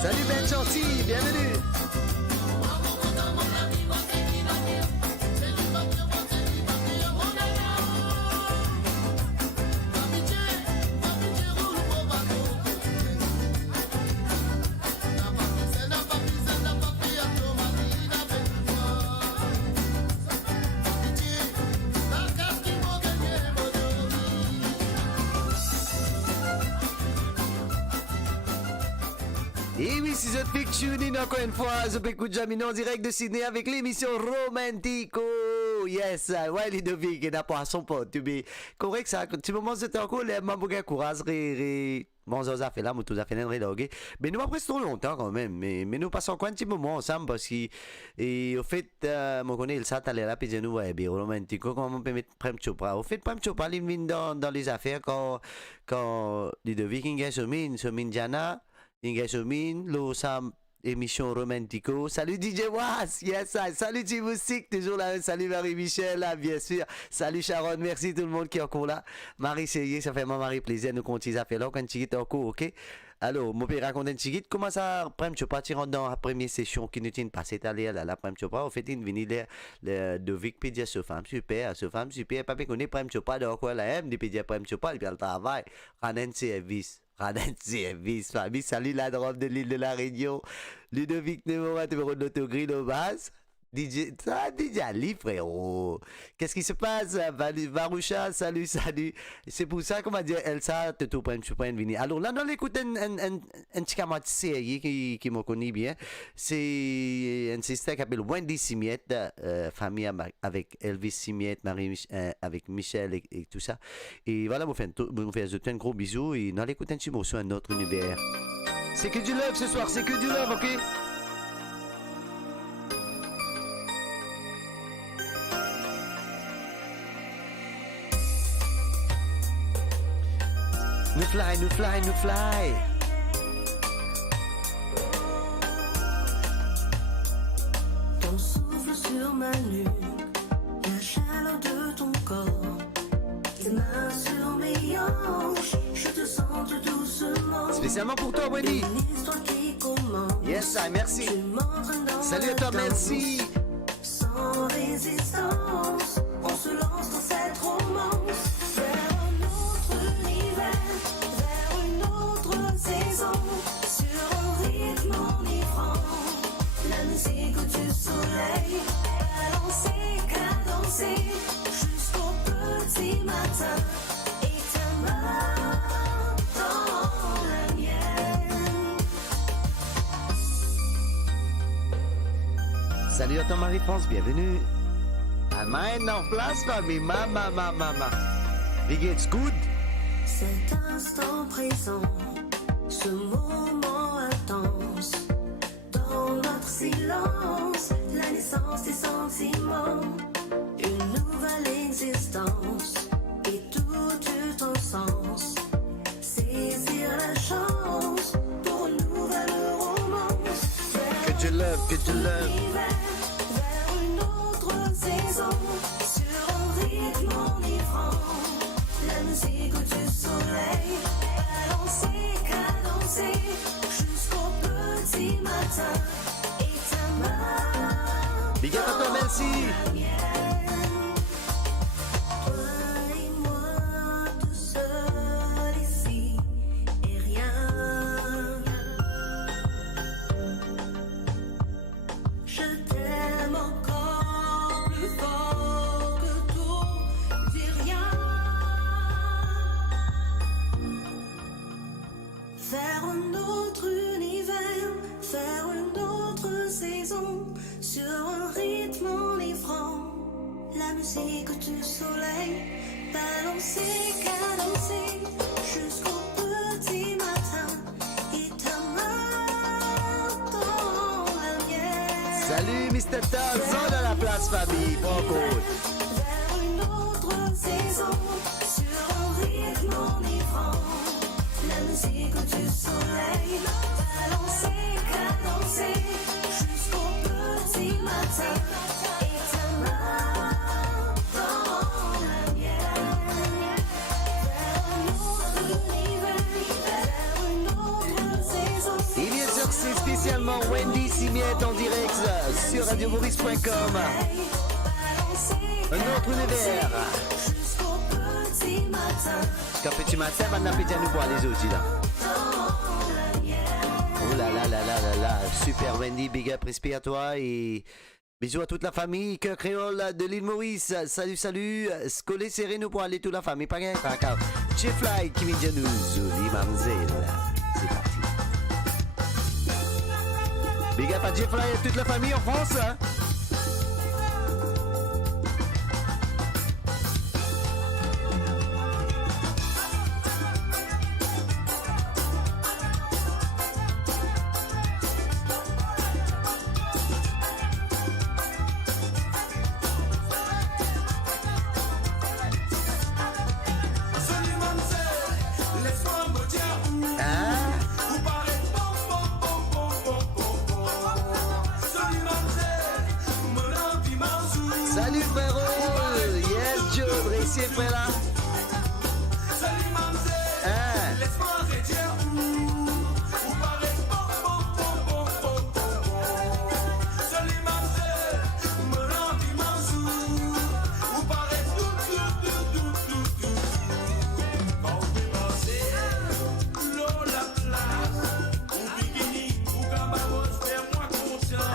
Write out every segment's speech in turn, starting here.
Salut Ben Gentil, bienvenue. Et oui, si je te fais tune in encore une fois, je peux écouter Jamino en direct de Sydney avec l'émission Romantico. Yes, ouais, les deux vies qui n'a pas son pote. Tu es correct, ça. Tu me montres c'était encore les mamans qui couragent, bon, ça fait là, mais tout ça fait l'enré, mais nous après trop longtemps quand même, mais nous passons encore un petit moment ensemble parce que, et au fait, mon connaît, il s'attendait là, puis nous, ouais, bien, Romantico, comment on peut mettre Prem Chopra. Au fait, Prem Chopra, il vient dans les affaires quand les deux vikings se minent Jana. Ingesumin, lo sam émission Romantico. Salut DJ Was, yes, salut Team Musique, toujours là, salut Marie-Michel, là, bien sûr. Salut Sharon, merci tout le monde qui est encore là. Marie Seyé, ça fait ma Marie plaisir, nous continuons ça fait là, quand tu es encore, ok? Alors, mon père raconte un petit guide, comment ça, Prem Chopra, tu rentres dans la première session qui nous tient passé à l'air, là, la Prem Chopra, au fait, il vient de Wikipédia, ce femme super, pas qu'on Prem Chopra, donc quoi, là, aime, Wikipédia Prem Chopra, il fait le travail, rendre service. Famille, salut la drôle de l'île de la Réunion. Ludovic numéro de l'autogrill au base. DJ Ali, frérot. Qu'est-ce qui se passe? Varusha, salut. C'est pour ça qu'on va dire Elsa, te tout prendre, venir. Alors là, on écoute un petit camarade série qui me connaît bien. C'est un sister qui s'appelle Wendy Simiette, famille avec Elvis Simiette, Marie, avec Michel et tout ça. Et voilà, vous faites un gros bisou et on écoute un petit mot sur un autre univers. C'est que du love ce soir, c'est que du love, ok? Nous fly. Ton souffle sur ma nuque, la chaleur de ton corps, tes mains sur mes hanches, je te sens tout doucement. Spécialement pour toi, Wendy. Une histoire qui commence. Yes, merci. Tu m'entraînes dans salut à toi, merci. Sans résistance, on se lance dans cette romance. Vers un autre univers, vers une autre saison. Sur un rythme enivrant, la musique du soleil. Balancer, cadencer, jusqu'au petit matin. Et ta main dans la mienne. Salut à toi, Marie-France, bienvenue. Allemagne en place, famille, mama. Big it's good. Cet instant présent, ce moment intense, dans notre silence, la naissance des sentiments, une nouvelle existence, et tout eut un sens, saisir la chance, pour une nouvelle romance, Que tu love. vers une autre saison, sur un rythme enivrant, la musique du soleil, balancer, cadencer, jusqu'au petit matin, et ta main Big up à toi, merci. dans la mienne. Toi et moi, tout seul ici, et rien. Je t'aime encore plus fort que tout, dis rien. Faire un autre univers, faire une autre saison, sur un rythme enivrant, la musique du soleil, balancer, cadencer, jusqu'au petit matin, et ta main dans la mienne. Salut, Mr. Tarzan à la place, famille. Franco. Vers une autre saison, sur un rythme enivrant, la musique du soleil, balancer, cadencer, jusqu'au petit matin, et ta main dans la mienne. Vers un autre univers, vers une autre saison. Il est c'est spécialement Wendy Simiette en direct sur radiomaurice.com. Un autre univers. Jusqu'au petit matin. Jusqu'à petit matin, on a pété à nous voir les autres là. Oh là là là là là là. Super Wendy, big up, respect à toi et bisous à toute la famille. Cœur créole de l'île Maurice. Salut, salut. Scolé serré nous pour aller toute la famille. Pas gain, pas grave. Fly qui vient de nous, jolie mademoiselle. C'est parti. Big up à Fly et toute la famille en France. Hein? Salut frérot, yes Joe, Dressier frère là. Salut mademoiselle, laisse-moi redire vous parlez Salut mademoiselle, me remplis Mansour vous parlez tout quand vous pensez l'eau la place au bikini ou cabaret faire moi conscient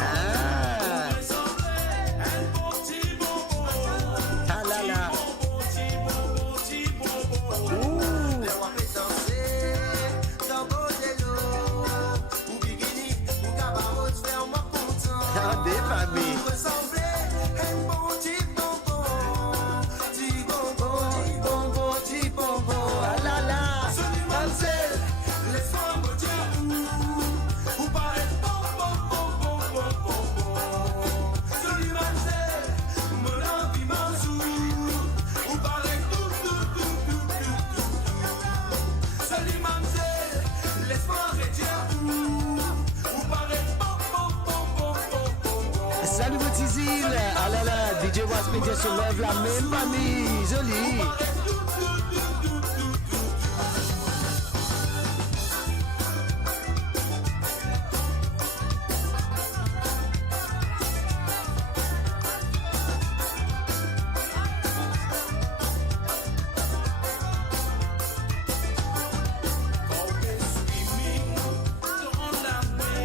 Salut votre île. Ah là là, DJ Was Media se lève la même famille. Joli.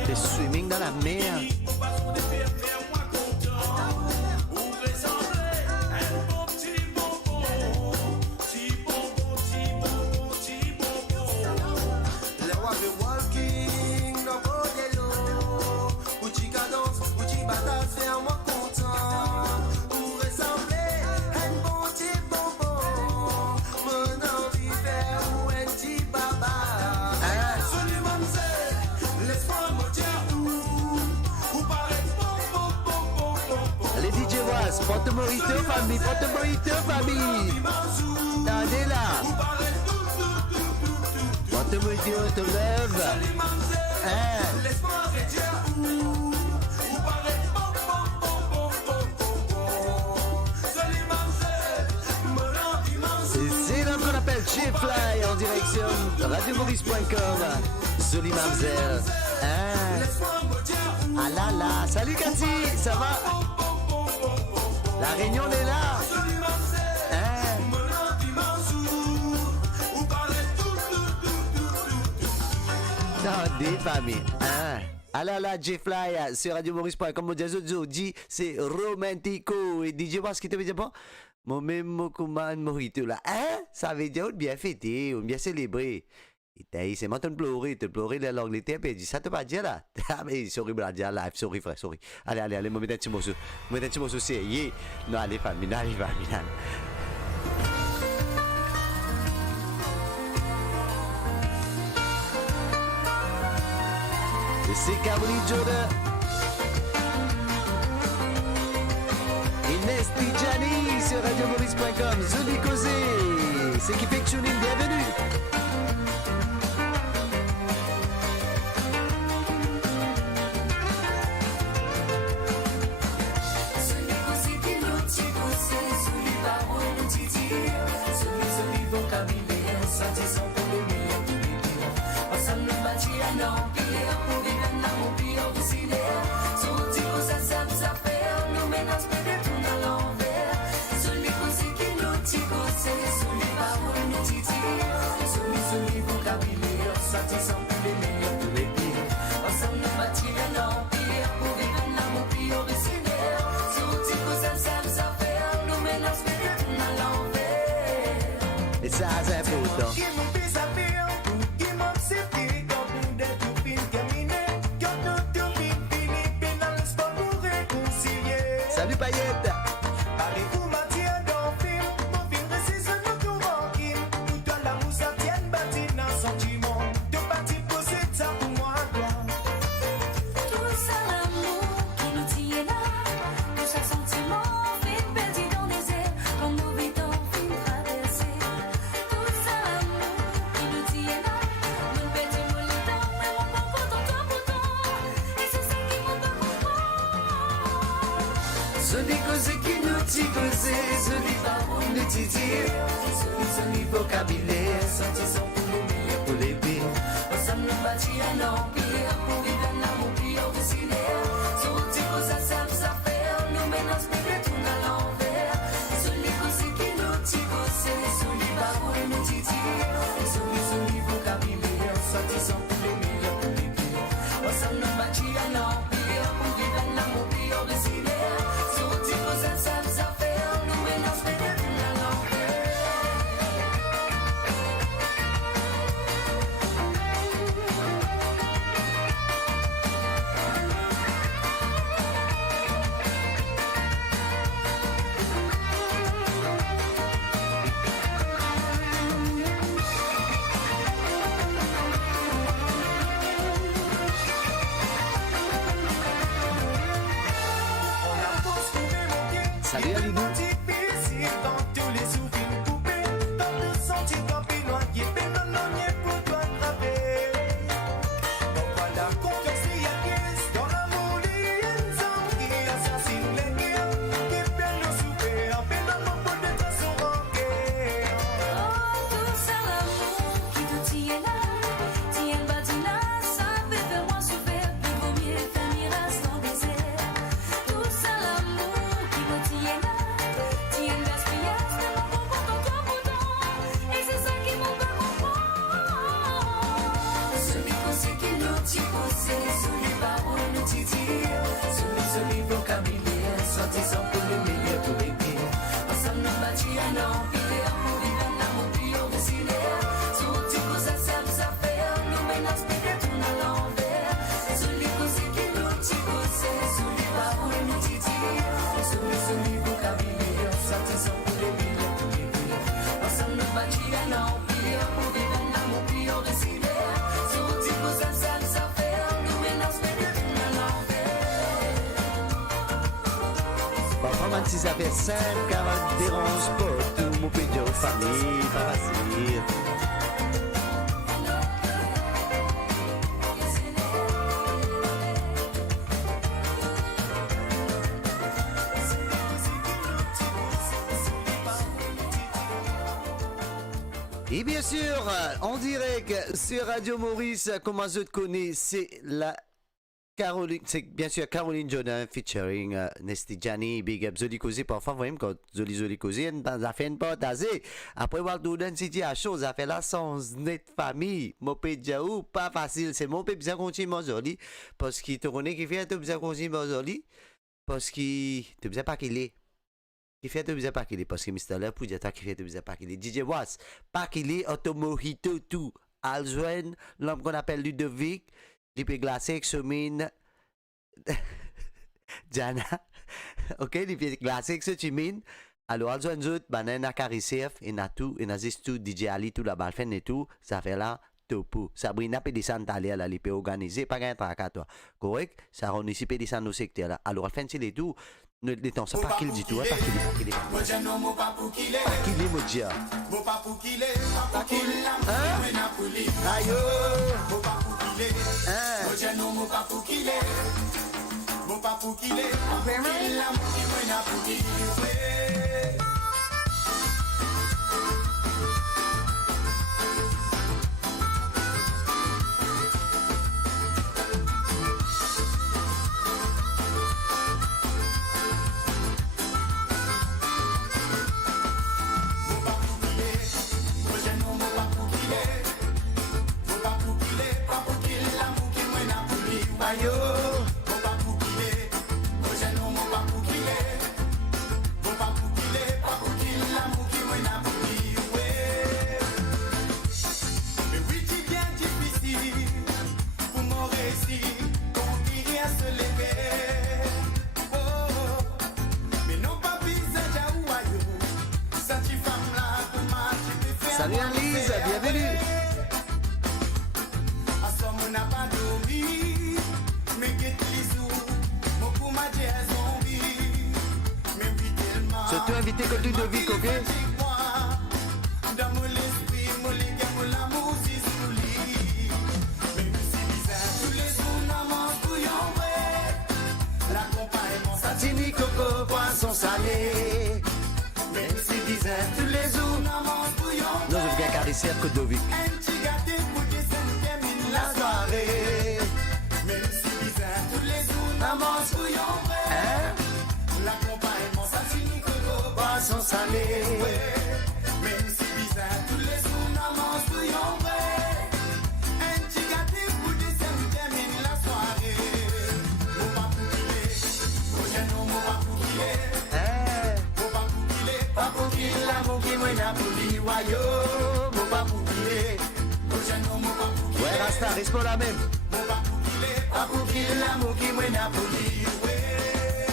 T'es swimming dans la mer. Porte mojito famille, porte mojito famille. Attendez là. Porte mojito, te lève. Hein? C'est là qu'on appelle Fly en direction radiomaurice.com. Jolie mademoiselle. Hein? Ah là là. Salut Cathy, ça va? La Réunion est là. Hein? Dans des familles. Hein? Ah là là, J-Fly sur radiomaurice.com. Dit c'est romantico. Et DJ Boss qui te veut dire bon? Mon même Mokuman Mojito là. Hein? Ça veut dire bien fêté, bien célébré. C'est moi te pleurer la langue l'été, puis il dit ça te pas dire là. Ah mais sorry brother, live, sorry frère, sorry. Allez, me mettre un petit morceau. C'est non, allez famille. Et c'est Caroline Jordan. Inès Tijani sur radiomaurice.com. Zoli Causé. C'est qui fait que bienvenue. Pasan los machianos, que le soi-disant plus les meilleurs pour les pires. Ensemble nous bâtir un empire pour vivre un amour plus originaire. Sur petit cousin ça faire, nous mélange mais que tout à l'envers. Et ça, c'est important. Qui m'ont fait sa pire, qui m'ont accepté quand vous êtes tout fin terminé. Quand tout fin fini, puis dans l'espoir pour réconcilier. Salut Payette. Parlez-vous matière d'un film, mon film récise nous tout manquine. Tout dans l'amour ça tient bâti dans sentiment. De parti possède ça pour moi, toi. Tout ça l'amour qui nous tient là, que chaque sentiment fait perdu dans les airs, comme nos vies dans film traversé. Tout ça l'amour qui nous tient là, nous perdons le temps, mais on prend pourtant toi pourtant. Et c'est ça qui m'en va comprendre. Ce n'est cause qui nous dit causer, ce n'est pas pour nous dire. Ce n'est vocabulaire, Sentissons pour les meilleurs, pour les pires. ensemble nous bâtir un empire pour vivre un amour plus originaire. Sur petit cousin ça faire, nous mélange mais que tout à l'envers. Celui qui nous tire, c'est celui pas pour nous titiller. Celui vocabulaire, sentissons pour les meilleurs, pour les pires. Ensemble nous bâtir un empire pour vivre un amour plus originaire. Sur petit cousin ça faire, nous mélange mais que tout à l'envers. On a tous trouvé mon pied. Salut Alidou. Difficile dans tous les souvenirs coupés. Dans le sentier campé noyé, pénonnier pour toi attraper. Donc voilà, confiance y a pièce. Dans l'amour, il y a une zone qui assassine les guerres. Qui perd le souper, en pénonnement pour des traces ranquées. Tout ça l'amour qui nous tient là, tient batina, ça fait faire moi souffrir, plus vaut mieux faire mirage dans le désert. Tout ça l'amour qui nous tient là, tient gaspillage, mais mon bon content toi pourtant, et c'est ça qui m'en va comprendre. Celui qu'on sait qui nous tire, c'est celui par où nous titille, celui vocabulaire, sentissant pour les meilleurs, pour les pires. Ensemble nous bâtir un empire pour vivre un amour plus originaire. Sur petit cousin ça faire, nous mélange mais que tout à l'envers. Celui qu'on sait qui nous tire, c'est celui par où nous titille, celui vocabulaire, sentissant pour les meilleurs, pour les pires. Ensemble nous bâtir un empire pour vivre un amour plus originaire. Sur petit cousin ça faire, nous mélange mais que tout à l'envers. Parfois, même si ça fait 5, 40 dérange pas tout mon pédio, famille, pas facile. Et bien sûr, en direct sur Radio Maurice, comment je te connais, c'est la Caroline, c'est bien sûr Caroline Jordan featuring Nesty Gianni, Big Up Zoli Kozi. Parfois, vous voyez, quand Zoli Kozi, ça fait une partager. Après, voir tout dans situation, ça fait la sens net famille. Mon père Jaou, pas facile. C'est mon père bien continuer mon Zoli. Parce qu'il te connaît qui fait tout bien continuer mon Zoli. Parce qu'il te bien pas qu'il est. Qui fait tout bien pas qu'il est. Parce que Mr. Là, pour dire qui fait tout bien pas qu'il est. DJ Was, pas qu'il est, automojito tout. Aljouen, l'homme qu'on appelle Ludovic. Il peut glacer avec Somine. Jana. Ok, il peut glacer avec Somine. Alors, Aljouen Zout, Banana Karisef, et Natou, et Nazis tout, DJ Ali, tout la balfen et tout. Ça fait là. Topo. Sabrina peut descendre d'aller à la lipe organiser, pas un trac à toi. Correct? Ça rend ici peut descendre au secteur là. Alors, fin c'est les tout. Ne temps ça pas qu'il dit tout, pas qu'il est. Pas qu'il est, mon dia. Pas qu'il est. Aïe! Faut pas Ayo, mon pas pour qu'il est, mon jeune mon pas pour qu'il est, mon pas pour qu'il est, pas pour qu'il l'amour qui m'en a pour lui, ouais. Mais oui, c'est bien difficile pour mon récit, conquérir ce lever. Oh, mais non pas bizarre, jaouayo, ça tu femme là, pour ma tu peux faire. Salut Annelise, bienvenue. À ce moment n'a pas dormi, mais qu'est-ce les ou, mon coup m'a dit à zombie, mais oui tellement. Surtout invité côté de Vic, ok? Dans mon esprit, mon légué, mon l'amour, si sous lit. Même si bizarre, tous les jours, n'a mange bouillon, ouais. L'accompagnement, ça tini coco, poisson salé. Même si bizarre, tous les jours, n'a mange bouillon, Non, je viens caresser Côte de Vic. un petit gâté pour que ça nous termine la soirée. Même si bizarre, tous les jours, n'a mange bouillon, ouais. Hein? L'accompagnement, ça finit coco, poisson salé. Même si bizarre, tous les jours, n'a mange bouillon, ouais. Un petit gâté pour que ça nous termine la soirée. Mon pas pour qu'il est, mon jeune homme, mon pas pour qu'il est. Hein? Mon pas pour qu'il est, pas pour qu'il l'amour qui m'en a pour lui, wayo. Mon pas pour qu'il est, mon jeune homme, mon pas pour qu'il Ouais, est. Rasta, reste pour la même. Mon pas pour qu'il est, pas pour qu'il l'amour qui m'en a pour lui, ouais.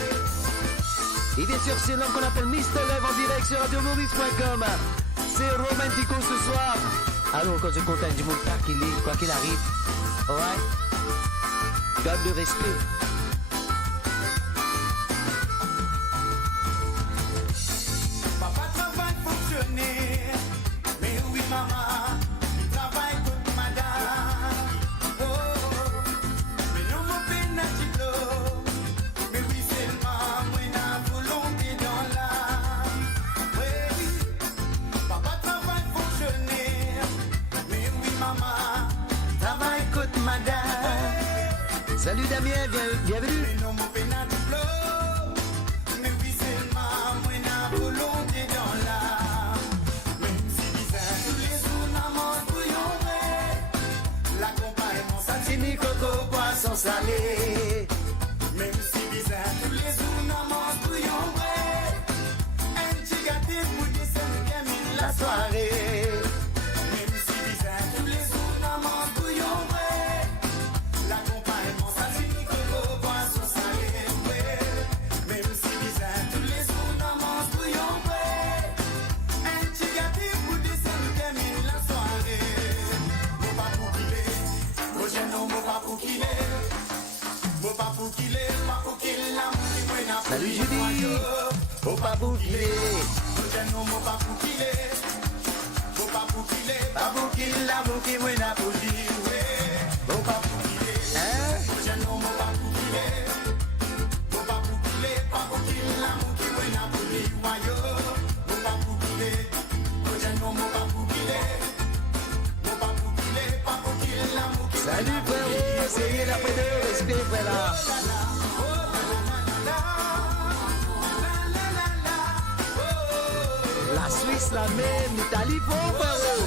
Et bien sûr, c'est l'homme qu'on appelle Mr. Love en direct sur radiomaurice.com. C'est Romantico ce soir. Alors, quand je compte du monde pas qu'il est, quoi qu'il arrive. Ouais. Garde de respect. Papa travaille fonctionner, mais oui maman, il travaille comme madame. Oh, mais non mon peine à diplôme, mais oui seulement moi n'a volonté dans l'âme. Oui, papa travaille fonctionner, mais oui maman, il travaille comme madame. Salut Damien, bienvenue. Mais non mon peine à diplôme, mais oui seulement moi n'a volonté dans l'âme. Même si bizarre, tous les jours n'a mange bouillon, ouais. L'accompagnement, ça finit coco, poisson salé. Même si bizarre, tous les jours n'a mange bouillon, ouais. Un petit gâté pour descendre, termine la soirée. Même si bizarre, tous les jours n'a mange bouillon, ouais. L'accompagnement, ça finit coco, poisson salé, ouais. Même si bizarre, tous les jours n'a mange bouillon, ouais. Un petit gâté pour descendre, termine la soirée. Mon pas pour qu'il est, mon jeune homme, mon pas pour qu'il est. Mon pas pour qu'il est, pas pour qu'il l'amour qui m'a n'a Salut Judy. Au papou qu'il est. mon jeune homme, mon pas pour qu'il est. Mon pas pour qu'il est, pas pour qu'il l'amour qui m'a n'a pour lui, ouais. Mon pas pour qu'il est. Hein? Mon jeune homme, mon pas pour qu'il est. Mon pas pour qu'il est, pas pour qu'il l'amour qui m'a n'a pour lui, wayo. Mon pas pour qu'il est. Mon jeune homme, mon pas pour qu'il est. Mon pas pour qu'il est, pas pour qu'il l'amour qui m'a n'a Salut pour lui, frérot, c'est rien après de respect frère. La Suisse la même, l'Italie fort frérot.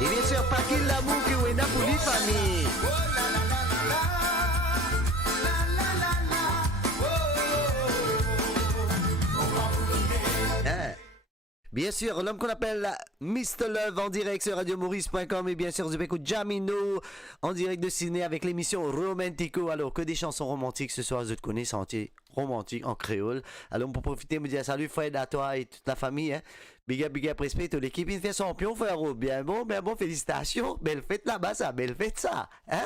Et bien sûr, pas qu'il l'amour que on a pour les familles. Hein? Bien sûr, l'homme qu'on appelle Mr. Love en direct sur radiomaurice.com et bien sûr du Béco Jamino en direct de Sydney avec l'émission Romantico. Alors que des chansons romantiques ce soir, je te connais, sentier romantique en créole. Alors pour profiter, me dire salut Fred à toi et toute la famille. Hein? Big up, respect, toute l'équipe, il fait son pion, frérot. Bien bon, félicitations. Belle fête là-bas, ça, belle fête ça. Hein?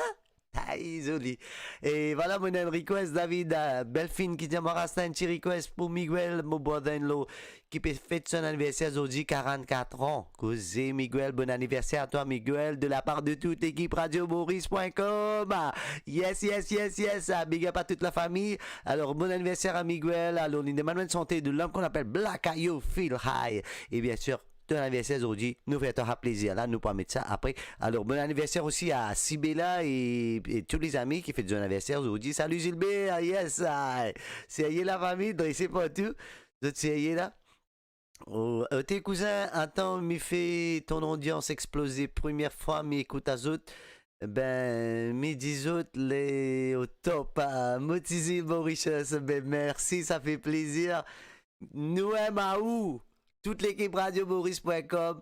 Aïe, joli. Et voilà mon request, David. Belfine qui dit Morasta, un petit request pour Miguel, mon brother-in-law, qui fête son anniversaire aujourd'hui, 44 ans. Cousin Miguel, bon anniversaire à toi, Miguel, de la part de toute l'équipe radiomaurice.com. Yes. Big up à toute la famille. Alors, bon anniversaire à Miguel. Alors, une demande de santé de l'homme qu'on appelle Black Ayo Feel High. Et bien sûr, ton anniversaire aujourd'hui. Nous faisons un plaisir là, nous pas mettre ça après. Alors, bon anniversaire aussi à Sibella et tous les amis qui font son anniversaire aujourd'hui. Salut Gilbert, yes, c'est la famille, c'est pas tout. Vous êtes là? Oh, tes cousins, attends, me fait ton audience exploser première fois, mais écoute à autres. Ben, mes 10 autres, les au top, Motizi Mauritius, ben merci, ça fait plaisir. Nous aimons à où? Toute l'équipe radiomaurice.com.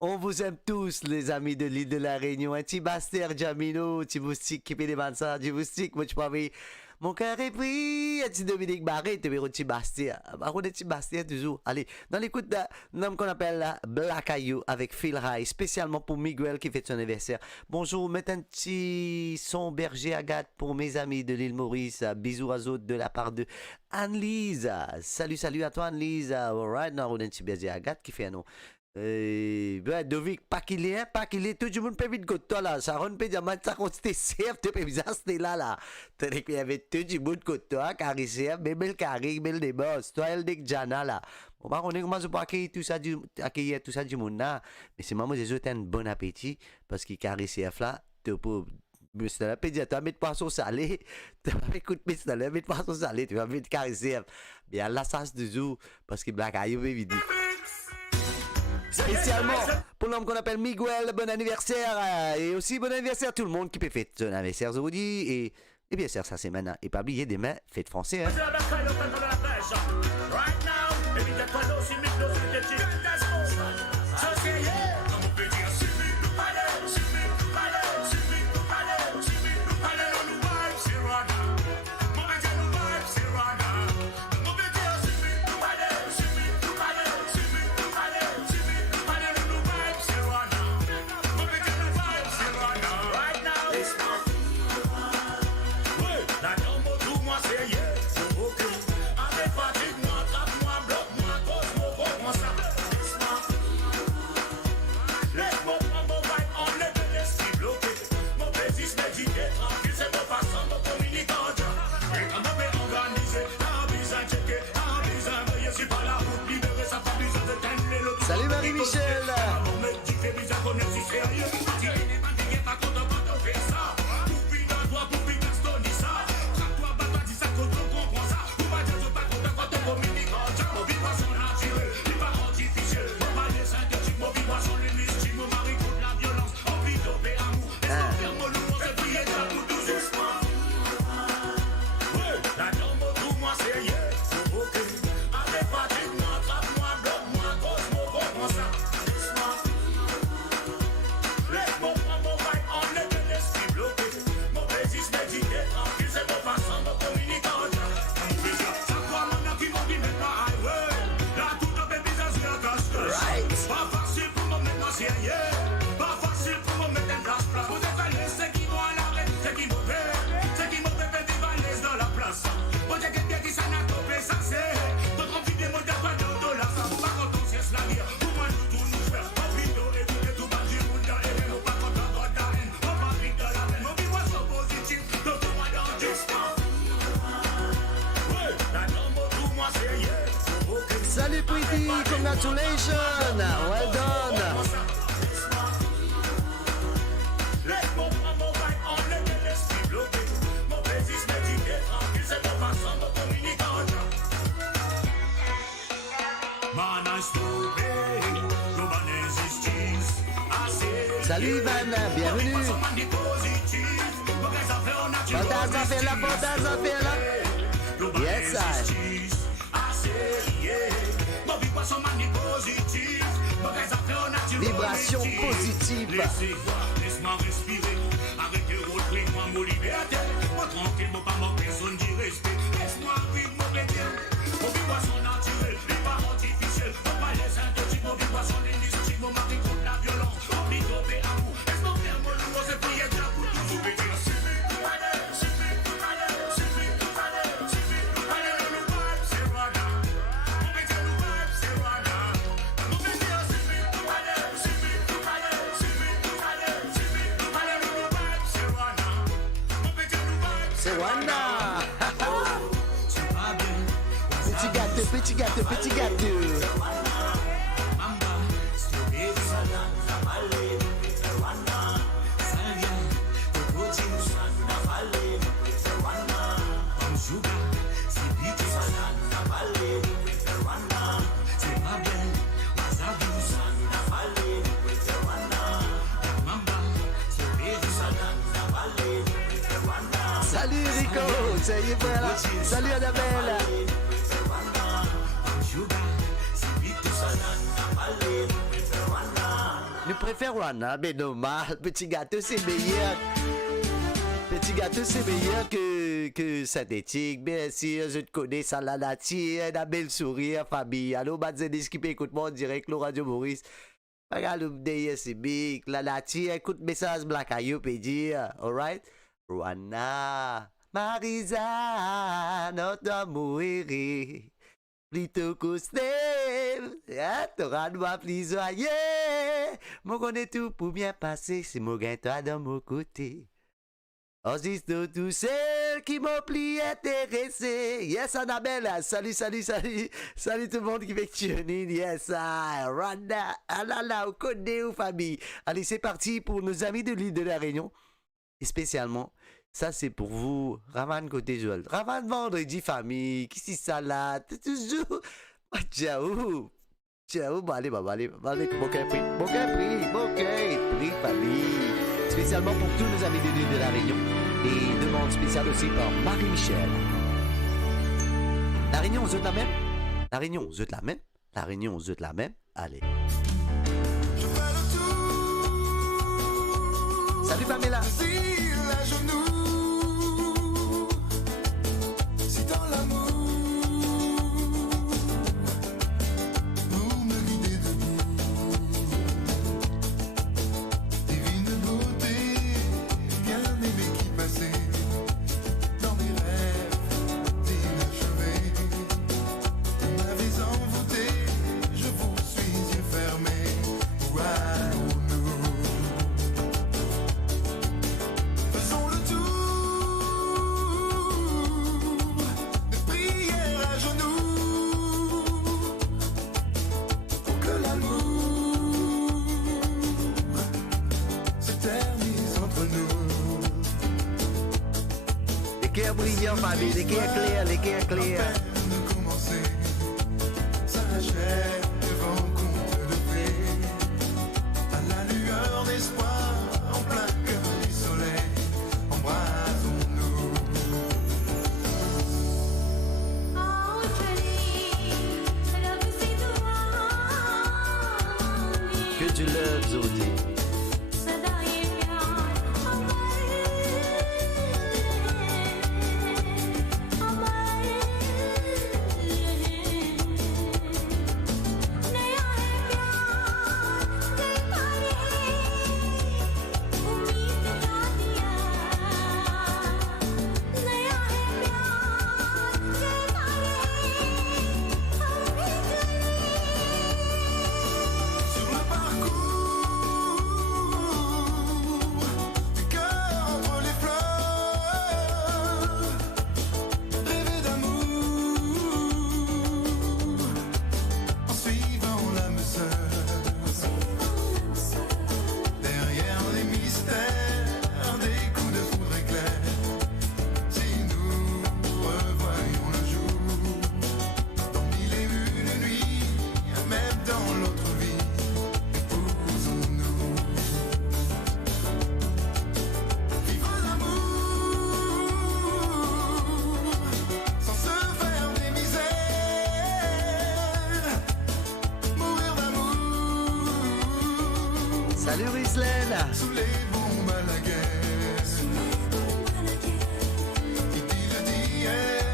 On vous aime tous, les amis de l'île de la Réunion. Un petit Bastère, Jamino, petit Moustique qui fait des bandes, du Moustique, moi, tu peux avoir. Mon cœur est pris, un petit Dominique Barré, tu verras un petit Bastien. Un petit Bastien toujours. Allez, dans l'écoute d'un homme qu'on appelle Black Ayou avec Phil High, spécialement pour Miguel qui fête son anniversaire. Bonjour, mettez un petit son berger Agathe pour mes amis de l'île Maurice. Bisous à autres de la part de Anne-Lise. Salut à toi Anne-Lise. Alright, non, on a un petit berger Agathe qui fait un nom. Ben, Dovic, pas qu'il est, tout le monde peut vite côté là. Ça rend pas diamant, ça consiste safe, tu peux bizarre, c'était là. T'as dit qu'il y avait tout le monde côté toi, carré safe, mais bel carré, bel des boss, toi, elle dit Jana là. Bon, bah, on est comment je peux accueillir tout ça du monde là. Mais c'est maman, j'ai souhaité un bon appétit, parce qu'il carré safe là, tu peux. Monsieur la pédia, tu vas mettre poisson salé, tu vas mettre coup de pistolet, mettre poisson salé, tu vas mettre carré safe. Bien, là, ça se joue, parce que Black Ayou veut vite. Spécialement pour l'homme qu'on appelle Miguel, bon anniversaire et aussi bon anniversaire à tout le monde qui peut fêter son anniversaire aujourd'hui et bien sûr ça c'est maintenant et pas oublier demain fête français hein. Salut Marie-Michel. Salut Pretty, congratulations, well done. Salut Ivan, bienvenue. Fantasme à faire là. Yes, sir. Vibration positive. Laisse-moi respirer. Arrêtez de rôler, moi, mon liberté. Moi, tranquille, moi, pas mon personne du respect. Laisse-moi vivre mon plaisir. Mon vibration naturelle, les pas artificiels. On va laisser un petit mon vibration linguistique. Mon mari contre la violence. Envie de tomber à vous. Laisse-moi faire mon loup, c'est prier de la boule. Tout veut dire, Petit gâteau. Ça y est, voilà. Salut Annabelle. Nous préférons Rwanda, mais normal. Petit gâteau, c'est meilleur. Petit gâteau, c'est meilleur que synthétique. Bien sûr, je te connais, ça la nature, la belle sourire, famille. Allô, Matzedis qui peut écouter moi en direct, le Radio Maurice. Regarde, le d'ailleurs, c'est big. La nature, écoute, message Black Ayou, peut dire. Alright? Rwanda, Marisa, notre amour erré. Plutôt qu'au step, t'auras de moi plus joyeux. Moi connais tout pour bien passer, c'est mon gain toi dans mon côté. En disant tous ceux qui m'ont plus intéressé. Yes, Annabelle, salut tout le monde qui fait tune in. Yes, Rwanda, alala, au côté des famille. Allez, c'est parti pour nos amis de l'île de la Réunion. Et spécialement, ça c'est pour vous, Ravan côté Joël. Ravan vendredi famille, qui c'est salade, toujours. Ciao, bon allez, bon cœur prix famille. Spécialement pour tous nos amis de l'île de la Réunion. Et demande spéciale aussi par Marie-Michel. La Réunion, vous êtes la même? La Réunion, vous êtes la même? La Réunion, vous êtes la même? Allez. Je fais le tour. Salut Pamela. Si à genoux, si dans l'amour, vous me guidez debout. Divine beauté, bien aimé qui passait dans mes rêves inachevés. Vous m'avez envoûté, je vous suis yeux fermés. Où allons-nous? Faisons le tour des prières à genoux pour que l'amour s'éternise entre nous. Les cœurs brillants, famille, les cœurs clairs, les cœurs clairs. À peine de commencer, s'achève devant conte de fées. À la lueur d'espoir, en plein cœur du soleil, embrassons-nous. Que tu love, Zodi. Sur le parcours du cœur entre les fleurs, rêver d'amour en suivant l'âme sœur. Derrière les mystères des coups de foudre éclairs, si nous revoyons le jour dans mille et une nuits, même dans l'autre vie, épousons-nous. Vivre l'amour sans se faire des misères, mourir d'amour Salut Rislaine. sous les bombes à la guerre. Idylle d'hier,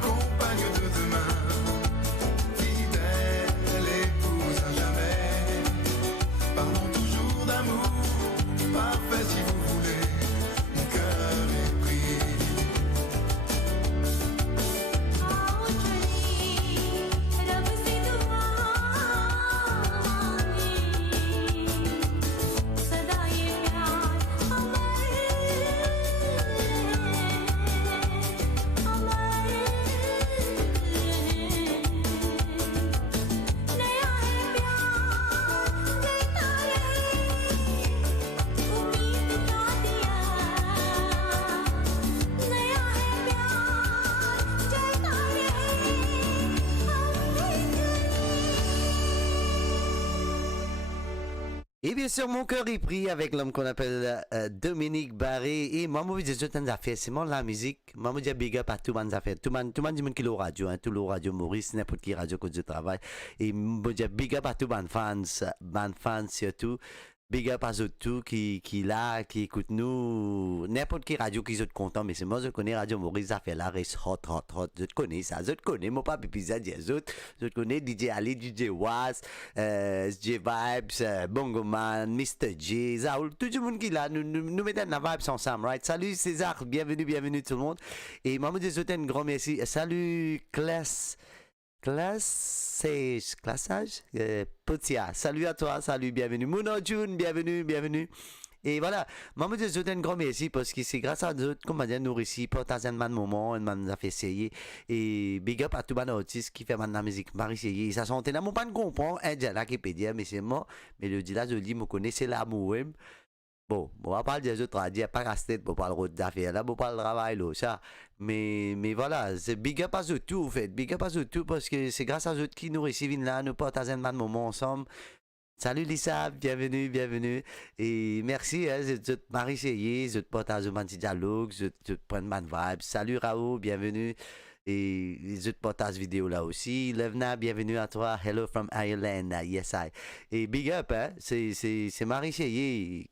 compagne de demain, fidèle épouse à jamais. Parlons toujours d'amour, parfait si vous voulez, mon cœur est pris. Sadaye Et bien sûr, mon cœur est pris avec l'homme qu'on appelle Dominique Barré. Et moi, je dis tout affaires. C'est la musique. Moi, je dis big up à tout le monde affaires. Tout le monde qui est au radio, tout le radio Maurice, n'importe qui radio que je travaille. Et je dis big up à tous les fans surtout. Big up à eux tous qui là, qui écoutent nous. N'importe qui radio qui est content, mais c'est moi, je connais Radio Maurice, ça fait la race hot. Je connais ça, je connais mon papa Pizza, je connais DJ Ali, DJ Was, DJ Vibes, Bongo Man, Mr. J, Zaoul, tout le monde qui est là, nous mettons la vibes ensemble, right? Salut César, bienvenue tout le monde. Et moi, je souhaite un grand merci. Salut classage, Potia, salut à toi, salut, bienvenue. Mouno June, bienvenue. Et voilà, moi je souhaite un grand merci parce que c'est grâce à nous, comme on dit, nous réussi partager un moment, on nous a fait essayer. Et big up à tous les artistes qui font la musique, m'a essayé. Ça sont tellement pas de comprendre, un dialogue qui peut dire, mais c'est moi, mais le dit là, je dis, me connaissez l'amour. Bon, on va parler des autres radios, pas rester pour parler d'affaires, là, pour parler de travail, là, ça. Mais voilà, c'est big up à eux tout, en fait. Big up à eux tout, parce que c'est grâce à eux qui nous reçoivent là, nous partagent un moment ensemble. Salut Lisa, bienvenue. Et merci, je te marie essayé, je te partage un petit dialogue, je te prends une vibe. Salut Raoul, bienvenue. Et je te partage vidéo là aussi. Levna, bienvenue à toi. Hello from Ireland, yes I. Et big up, hein, c'est marie essayé.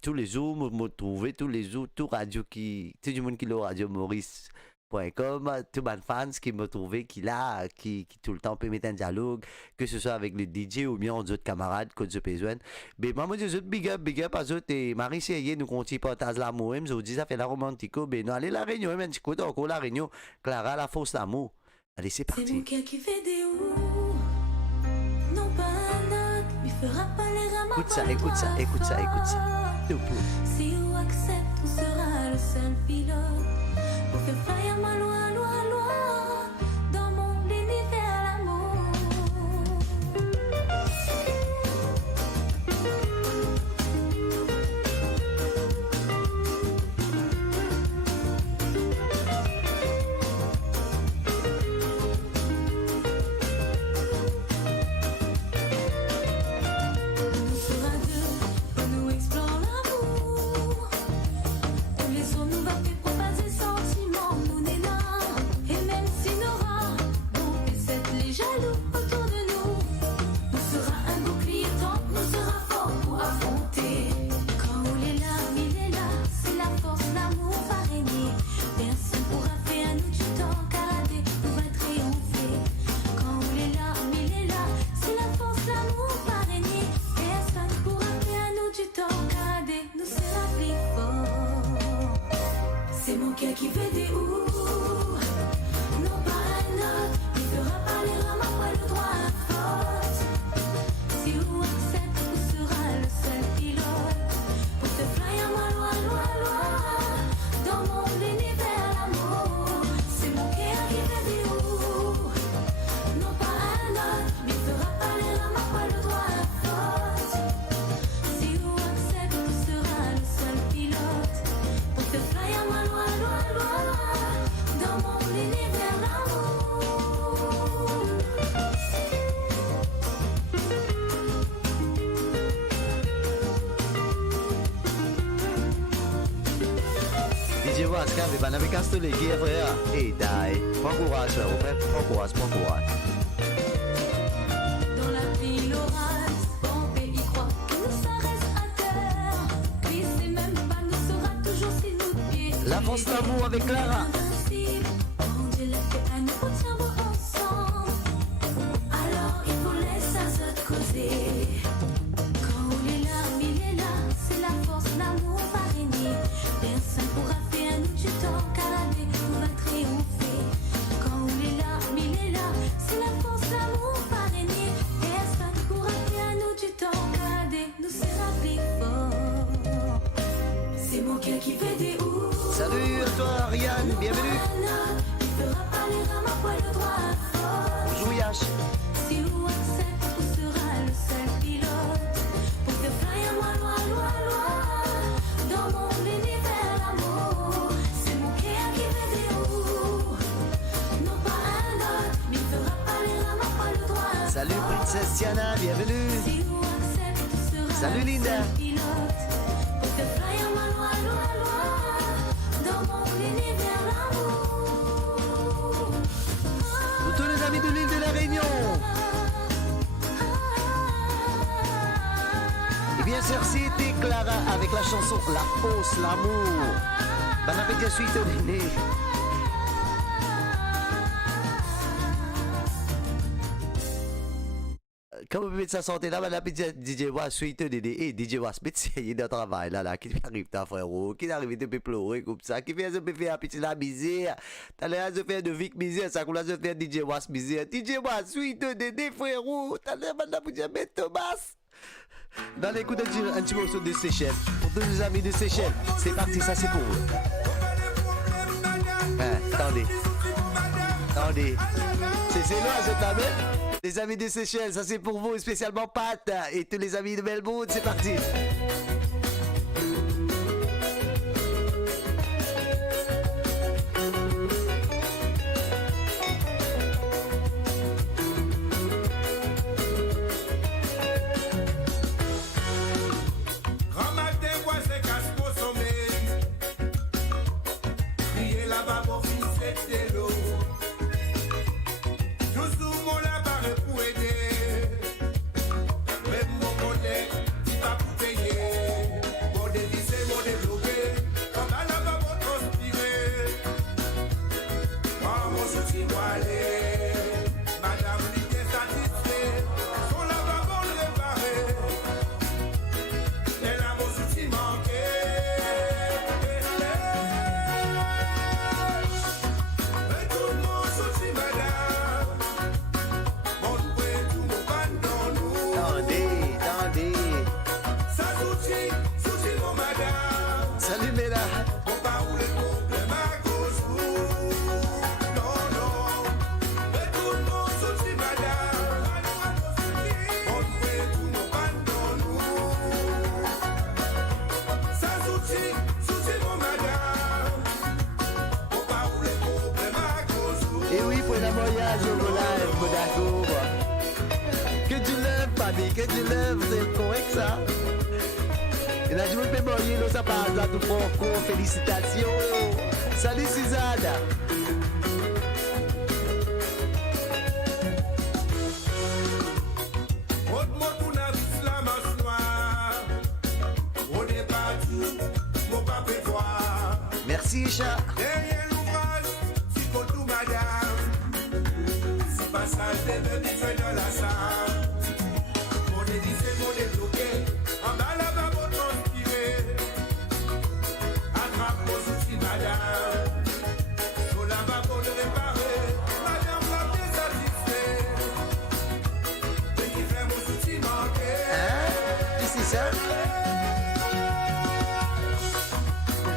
Tous les jours, me trouver tous les jours, tout radio qui, tout le monde qui est au radio Maurice.com, tous les fans qui me trouvent, qui tout le temps peut mettre un dialogue, que ce soit avec le DJ ou bien d'autres camarades que j'ai besoin. Mais moi, je dis big up à eux et Marie Sérieux, nous continuons à partager l'amour, je vous dis ça fait la romantico, mais nous allons à la Réunion, même si vous encore la Réunion, Clara, la fausse l'amour. Allez, c'est parti. C'est mon cœur qui fait des ouh. Non pas un autre, lui fera pas les ramas. Écoute ça. Tout pour. Si on accepte, on sera le seul pilote pour faire faillir ma loi, dans mon univers l'amour. Nous sera deux, nous explorons l'amour. Tous les jours nous va faire propager sentiments, nous n'est là. Et même si nos rats vont cette les jaloux autour de nous, nous sera un bouclier tant nous sera fort pour affronter. Quand on est là, il est là, c'est la force, l'amour va régner. Personne pourra faire nous du temps, caradé, nous va triompher. Quand on est là, il est là, c'est la force, l'amour va régner. Personne pourra faire nous du temps, caradé, nous sera plus fort. C'est mon cœur qui fait des ouh. Non pas un autre, il fera pas les ramas, pas le droit à faute. Si vous acceptez, vous sera le seul pilote pour te fly à moi, loi. Dans mon univers l'amour, c'est mon cœur qui fait des ouh. Non pas un autre, il fera pas les ramas, pas le droit à faute. Si vous acceptez, vous sera le seul pilote pour te fly à moi, loi. Dans mon univers l'amour. DJ Waska, vi vanno a casto le chiere, e dai, prends courage, prends courage. Dans la ville orage, on peut y croire que nous ça reste à terre. Glisser même pas nous sera toujours si nous pieds. La force d'amour avec Clara. On dit la fait à nous, on tient bon ensemble. Alors il faut laisser à se causer. Quand on est là, il est là, c'est la force, l'amour va régner. Personne pourra faire nous du temps, caradé, on va triompher. Quand on est là, il est là, c'est la force, l'amour va régner. Personne pourra faire nous du temps, caradé, nous sera plus fort. C'est mon cœur qui fait des ouh. Salut à toi Ariane, bienvenue. Il fera pas les ramas, pas le droit à faute. Bonjour Yash. Si vous acceptez, vous sera le seul pilote pour te fly à moi, loi. Dans mon univers l'amour, c'est mon cœur qui fait des ouh. Non pas un autre, il fera pas les ramas, pas le droit à Salut faute. Princesse Tiana, bienvenue. Si vous acceptez, vous sera Salut Linda. Pilote, pour te fly en loin, loin, loin, loin, dans mon univers l'amour. Pour tous les amis de l'île de la Réunion. Et bien sûr, c'était Clara avec la chanson La Fausse L'amour. Bon appétit, suite au dîner. Quand vous mettez sa santé là, madame DJ Was, suite Dédé, et DJ Was, mais c'est il est au travail là, qui arrive ta frérot, qui arrive de pleurer comme ça, qui fait un peu faire petit la misère, t'as l'air de faire de Vic misère, ça coule à se faire DJ Was misère, DJ Was, suite Dédé frérot, t'as l'air madame pour dire, mais Thomas. Dans les coups un petit morceau de Seychelles, pour tous les amis de Seychelles, c'est parti, ça c'est pour vous. Hein, attendez, c'est loin cette la même. Les amis de Seychelles, ça c'est pour vous, spécialement Pat et tous les amis de Melbourne, c'est parti. Grand matin, voisin casse pour sommeil. Crier là-bas pour fixer de l'eau. Toujours mon là-bas pour aider. Même mon modèle, il va pour payer. Modéliser, modévelopper. Comme à là-bas pour transpirer. Moi, mon souci, moi, aller. Madame, l'idée satisfait. Son là-bas pour réparer. Et là, mon souci manqué. Mais tout mon souci, madame. Mon doué, tout mon pan dans nous. Attendez. Ça souci, souci, mon madame. Salut Mela. On va où les problèmes à cause vous. Non, non. Mais tout mon souci, madame. Mon doué, tout mon pan dans nous. Ça souci, souci, mon madame. On va où les problèmes à cause vous. Et oui, pour la moyenne, au live, mon d'accord. Que tu lèves, Papi, que tu lèves, c'est correct ça. Et là, je me fais moyen, ça passe là, tout fort, félicitations. Salut Suzanne. Autre pour la l'islam en soir. On est parti, mon papa voir. Merci, Isha. Derrière l'ouvrage, si faut tout madame. Si passage des bébés fait dans la salle. Mon édition, mon débloqué. En bas là-bas, pour transpirer. Attrape mon souci, madame. Faut là-bas pour le réparer. Madame l'a bien satisfait. Et qui fait mon souci manquer. Hein? Qui c'est ça?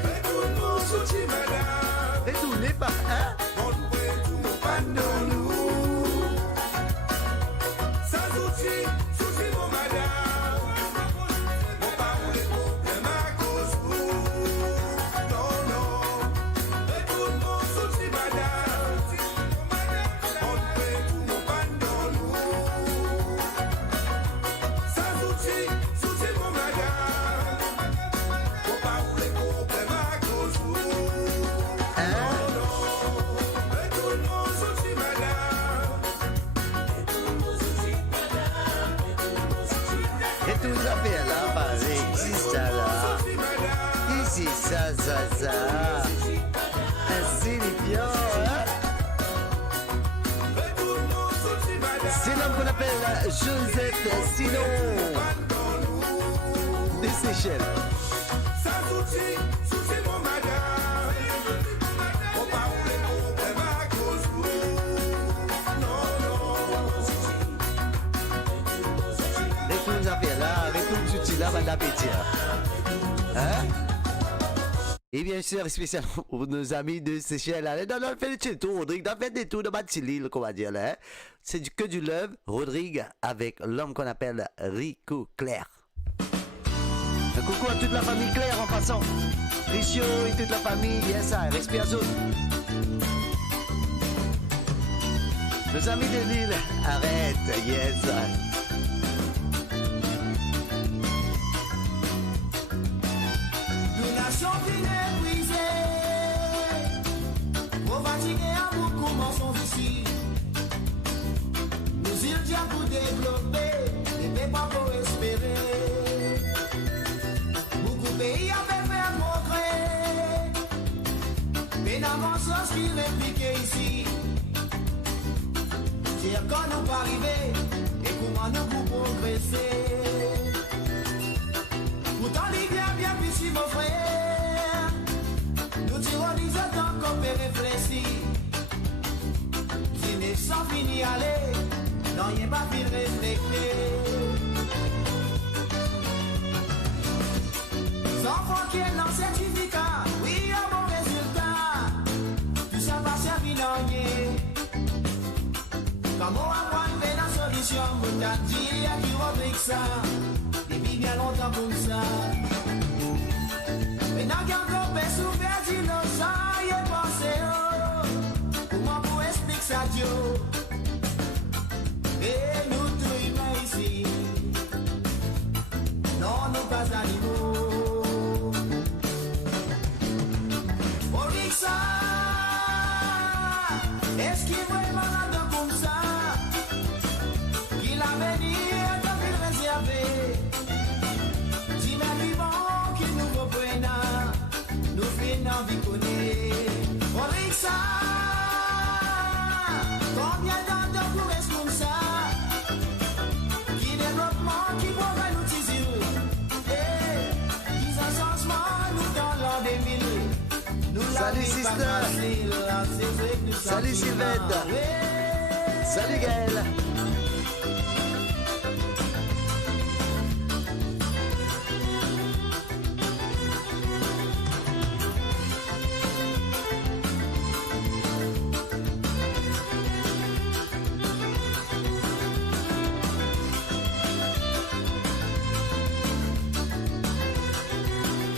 Et tout mon souci, madame. Retournez par un. Mon doué, tout mon pan dans nous. Ça souci, souci mon madame. Mon pas où les problèmes à cause vous. Non, non. Et tout mon souci, madame. Mon doué, tout mon pan dans nous. Ça souci, souci mon madame. Mon pas où les problèmes à cause vous. Hein? Et tout mon souci, madame. Et tout ça fait là, pareil, ici, ça là. Souci, madame. Ici, ça. C'est les pions, hein? Et tout mon souci, madame. C'est l'homme qu'on appelle Joseph Sinon de Seychelles. Ça souci, souci mon madame. On va où les problèmes à cause vous. Non, non. Retourne nous affaires là, retourne nous outils là, bon appétit. Hein? Et bien sûr, spécialement pour nos amis de Seychelles, allez, dans le fait des tours, Rodrigue, dans le fait des tours de Batilil, qu'on va dire là. Hein? C'est que du love, Rodrigue, avec l'homme qu'on appelle Rico Claire. Un coucou à toute la famille Claire en passant. Ricio et toute la famille, yes, ça, respire zone. Nos amis de l'île, arrête, yes. dire quand nous pas arriver et comment nous pour progresser. Pourtant, il vient bien plus si mon frère. Nous tirons des temps qu'on peut réfléchir. Si n'est sans fini aller, non, il n'y a pas fini respecter. Sans frontières, non certificat, oui, un bon résultat. Tout ça va servir dans rien. Comment apprendre la solution, mon t'a dit à qui replique ça. Depuis bien longtemps comme ça. Maintenant qu'on peut souffrir d'innocent, il est passé, oh. Comment pour expliquer ça, Dieu? Et nous tous humains ici, non, nous pas animaux. On dit ça, est-ce qu'il est vraiment là comme ça? Qu'il a venu et t'as pu le réserver. Si même vivant qu'il nous reprenne, nous finissons de connaître. On dit ça, combien d'années pour rester comme ça? Qui développement qui pourrait nous tirer? Ils ont changement nous dans l'an 2000. Salut sister. Salut Sylvette. Salut Gaël.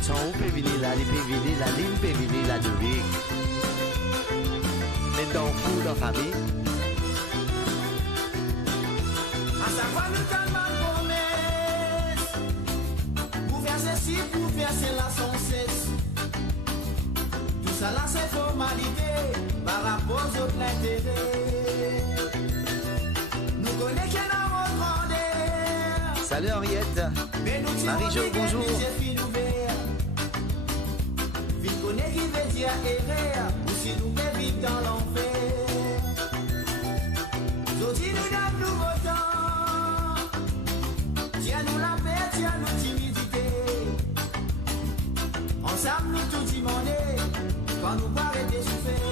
Son pevini la li pevini la lim pevini la duvik. Mais dans fou la famille. À chaque fois nous tellement promesses. Pour faire ceci, pour faire cela sans cesse. Tout ça là c'est formalité par rapport aux autres intérêts. Nous connaissons dans votre grandeur. Salut Henriette. Marie-Jo, bonjour. Vite connaît qui veut dire erreur, ou si nous pouvons vivre dans l'enfer. Aujourd'hui nous donne nouveau temps. Tiens-nous la paix, tiens-nous timidité. Ensemble nous tout demander, quand nous pas arrêter souffrir.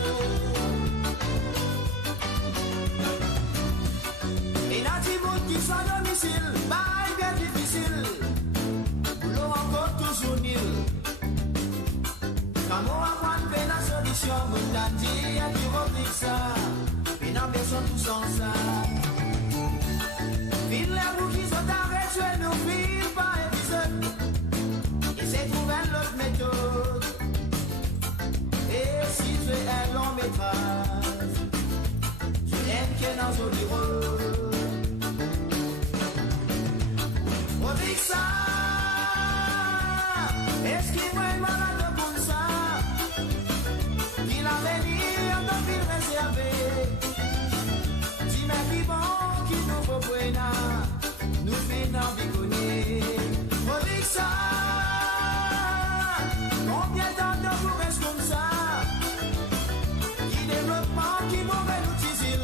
Et dans les mots qui sont domicile, bah, bien difficile. Boulot encore toujours nul. Comment apprendre la solution, mon t'a dit à qui replique ça. Mais non, personne tout sans ça. File les bouts qui sont arrêtés, nous filent par épisode. Et c'est trouver l'autre méthode. Et si tu es un long métrage, tu aimes qu'il y ait dans son bureau. Replique ça. Est-ce qu'il est malade comme ça? Qu'il a venu en tant qu'il réservé. Si mes vivants qui nous reprennent, nous finissons de connaître. Revique ça. Combien d'années vous restez comme ça? Qui développement qui mauvais nous tise.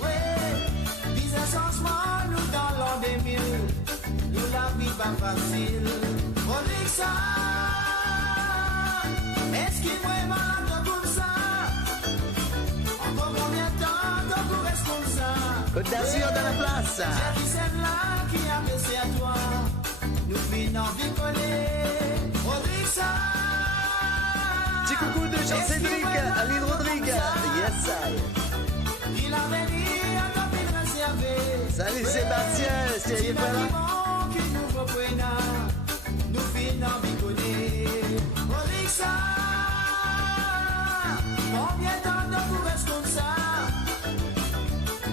Ouais, bizarre changement nous dans l'an 2000. Nous la vie pas facile. Revique ça. Est-ce qu'il est malade comme ça? Encore combien de temps qu'on vous reste comme ça? Côte d'Azur dans la place. J'ai dit celle-là qui a blessé à toi. Nous finissons de connaître. Revique ça. Petit coucou de Jean-Cédric, Aline Rodrigue. Yes, I. Il a venu à tant qu'il réservé. Salut Sébastien, c'est pas là. Qui nous reprennent, nous finissons de connaître. Revique ça. Combien de temps vous restez comme ça?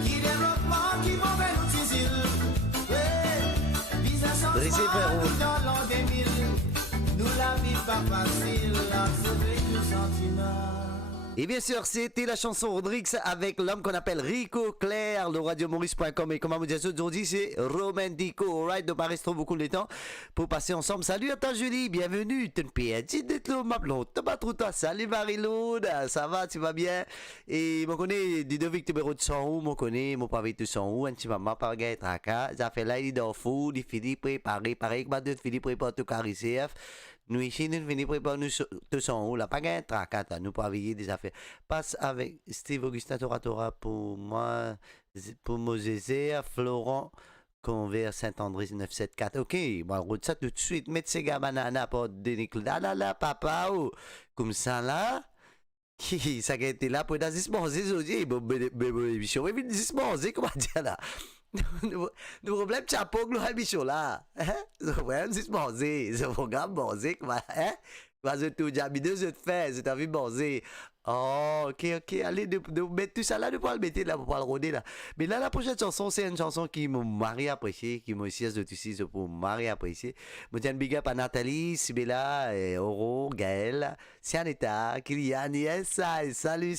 Qui développement, qui mauvais nous tise. Ouais, bizarre Brisé, changement frérot. nous dans l'an 2000. Nous la vie pas facile, là, c'est vrai que sentiment. Et bien sûr, c'était la chanson Rodriguez avec l'homme qu'on appelle Rico Claire, le radiomaurice.com. Et comme on dit aujourd'hui, c'est Romantico. Alright, donc pas restons beaucoup de temps pour passer ensemble. Salut à toi Julie, bienvenue. T'es une pièce d'être là, m'appelons. T'as pas trop toi. Salut Marie-Laude, ça va, tu vas bien? Et mon connaît, Ludovic Tebero de son où, mon connaît, mon pavé de son où, un petit maman par gars, traka. Ça fait là, il dort fou, il finit préparé, pareil que ma deux Philippe prépare tout carré CF. Nous ici, nous venons préparer nous tous en haut, là, pas gain tracas, nous pas veiller des affaires. Passe avec Steve Augustin Tora pour moi, pour Mosésé, Florent, Convert Saint-André 974. Ok, bon, route ça tout de suite, mettez ces gars banana pour Denis Claude. Ah là là, papa, oh, comme ça là. Ça qui était là pour dans ce manger aujourd'hui, bon, émission, mais ce manger, comment dire là? Le problème, chapeau, le bichon là. Le problème, c'est manger. C'est un programme manger. Hein? Je te dis, j'ai deux autres faits. J'ai envie de manger. Oh, ok. Allez, de mettre tout ça là, de pouvoir le mettre là, pour pouvoir le rôder là. Mais là, la prochaine chanson, c'est une chanson qui m'a marié apprécié, qui m'a aussi de tout ici, pour marié apprécié. Je tiens big up à Nathalie, Sibella, Oro, Gaël, Sianeta, Kylian, yes, salut,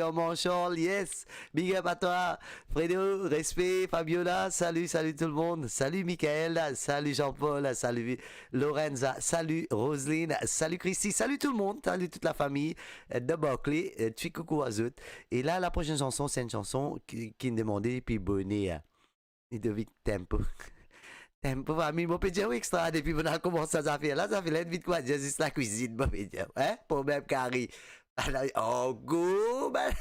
Armand Charles, yes. Big up à toi, Fredo, respect, Fabiola, salut tout le monde. Salut Michael, salut Jean-Paul, salut Lorenza, salut Roselyne, salut Christy, salut tout le monde, salut toute la famille de Barclay, tu coucou à eux. Et là, la prochaine chanson, c'est une chanson qui me demandait, puis bonnet, il devait tempo. Tempo, famille, mon petit extra, depuis qu'on a commencé à faire là, ça fait l'aide vite quoi, juste la cuisine, mon petit, hein, problème carré. Oh, go, man.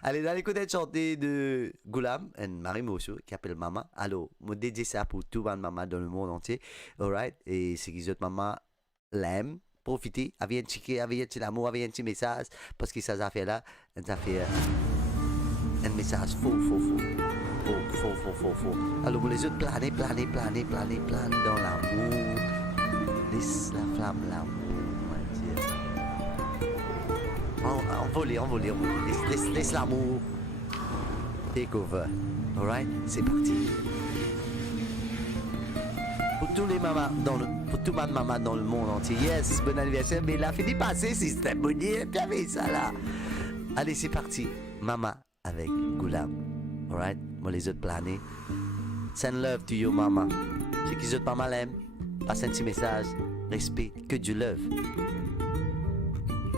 Allez, là, écoutez chanter de Goulam, une Marie Mosso, qui appelle Maman. Alors, je dédie ça pour tout le maman dans le monde entier. Alright, et c'est qu'ils autres maman l'aiment. Profitez, avez un petit amour, avez un petit message, parce que ça fait là, ça fait un message faux. Alors, vous les autres, planez dans l'amour, laisse la flamme l'amour, envoler, laisse l'amour, take over, alright, c'est parti. Pour tous les mamans pour toute ma maman dans le monde entier. Yes, bon anniversaire. Mais la fini passer, si c'était bon bien fait ça là. Allez, c'est parti. Maman avec Goulam. Alright? Moi, les autres planés. Send love to you, maman. C'est qu'ils autres maman l'aiment. Passe un petit message. Respect. Que du love.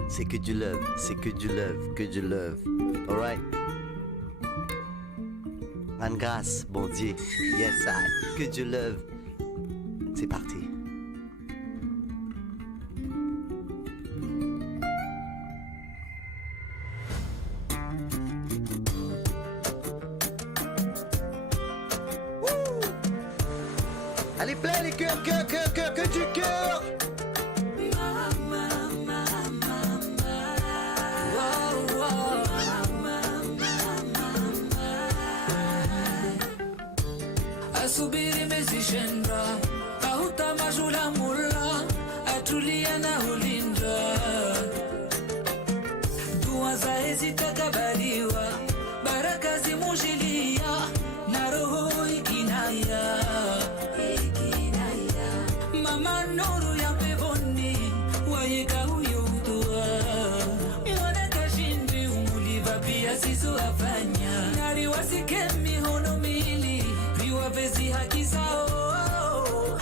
C'est que du love. Que du love. Alright? Rendre grâce, bon Dieu. Yes, I. Que du love. C'est parti. Allez, plein les cœurs, que du cœur. Asubiri mezishendra Autamajula mula Atulia na hulindra Dua za hizi takabaliwa Baraka zimushilia Na roho ikinaya Mama nuru ya pevoni Wayeka huyo utua Mwana kashindi umuliva pia sisu afanya Nari wasike mihono mili Riwavezi haki sao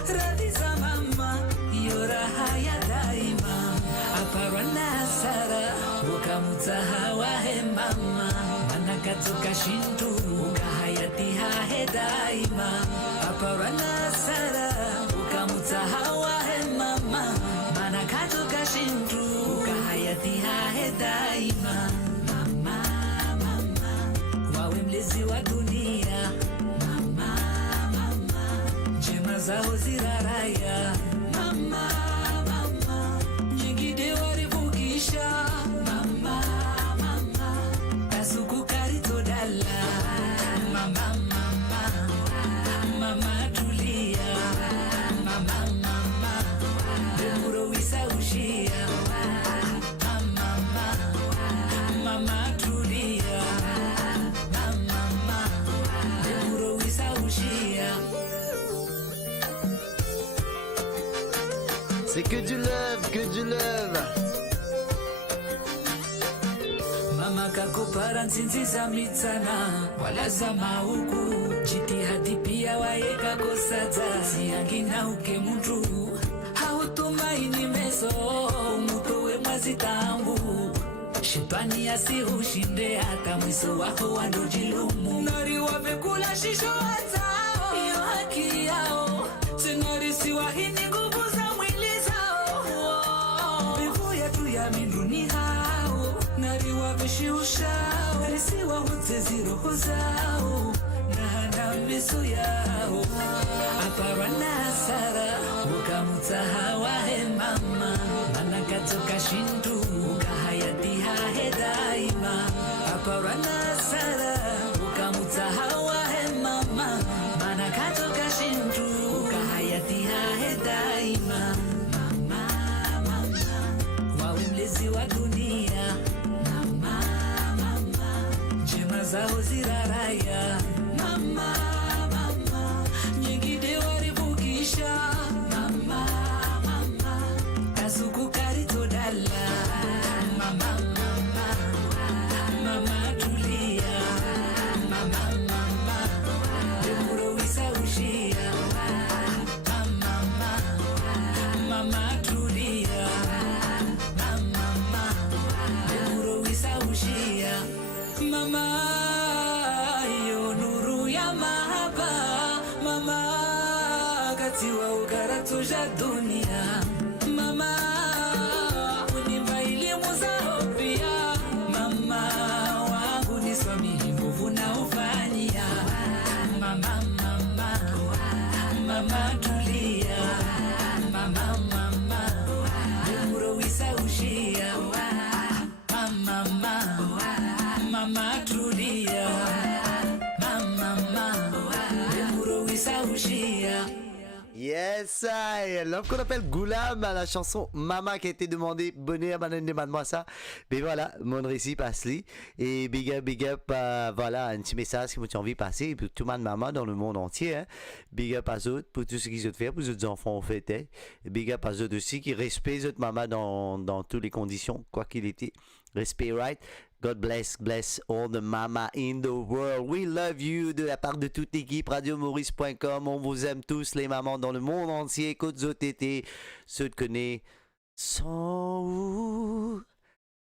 Radhi za mama Yoraha ya daima Aparwana sara Ukamutahawa he mama Manakatuka shintu Ukahayati hahe daima Aparwana sara Ukamutahawa he mama Manakatuka shintu Ukahayati hahe daima Mama Wawe mlezi wa dunia Njema zao ziraraya Mama Nyingide warivukisha Mama Kasuku karito dala Mama tulia Mama Demuro wisa ushia Mama tulia Mama Demuro wisa ushia C'est que du love. wakakopara nzinzi za mitsana walazama huku jitihadi pia waeka kosadza siyangina uke muntu hautumaini meso mutowe mwazitambu shetani asiushinde hata mwiso wako wandojilumu nari wavekula shisho hatao iyo haki yao sinarisi wahini nguvu za mwili zao vivu yetu ya minduni hao nari wavishiushao risiwa hutezi roho zao na hana miso yao aparana hasara ukamutahawa he mama manakatoka shindu ukahayati hahe daima aparana hasara ukamutahawa he mama manakatoka shindu ukahayati hahe daima mama mama wawe mlezi wa dunia mama mama njema zao ziraraya mama mama nyingine waribukisha mama mama kasuku karitodala mama mama mama tulia mama mama demurowisa ushia mama mama tulia mama mama demurowisa ushia mama yo nuru ya mahaba mama katiwa ukaratuja dunia mama unimba elimu zao pia mama wangu ni swamini nguvu na ufanyia mama mama mama tulia mama mama demurowisa ushia mama mama tulia mama demurowisa ushia. Yes, l'homme qu'on appelle Goulam à la chanson Mama qui a été demandée. Bonheur, demande-moi ça. Mais voilà, mon récit passe li. Et big up, voilà, un petit message que tu as envie de passer pour tout le monde maman dans le monde entier. Hein. Big up à eux, pour tout ce qu'ils ont fait, pour les autres enfants en fait. Hein. Big up à eux aussi qui respectent les autres maman dans toutes les conditions, quoi qu'il était. Respect, right? God bless all the mama in the world. We love you de la part de toute l'équipe radiomaurice.com. On vous aime tous les mamans dans le monde entier. Côte Zotété, ceux que connaissent sont où?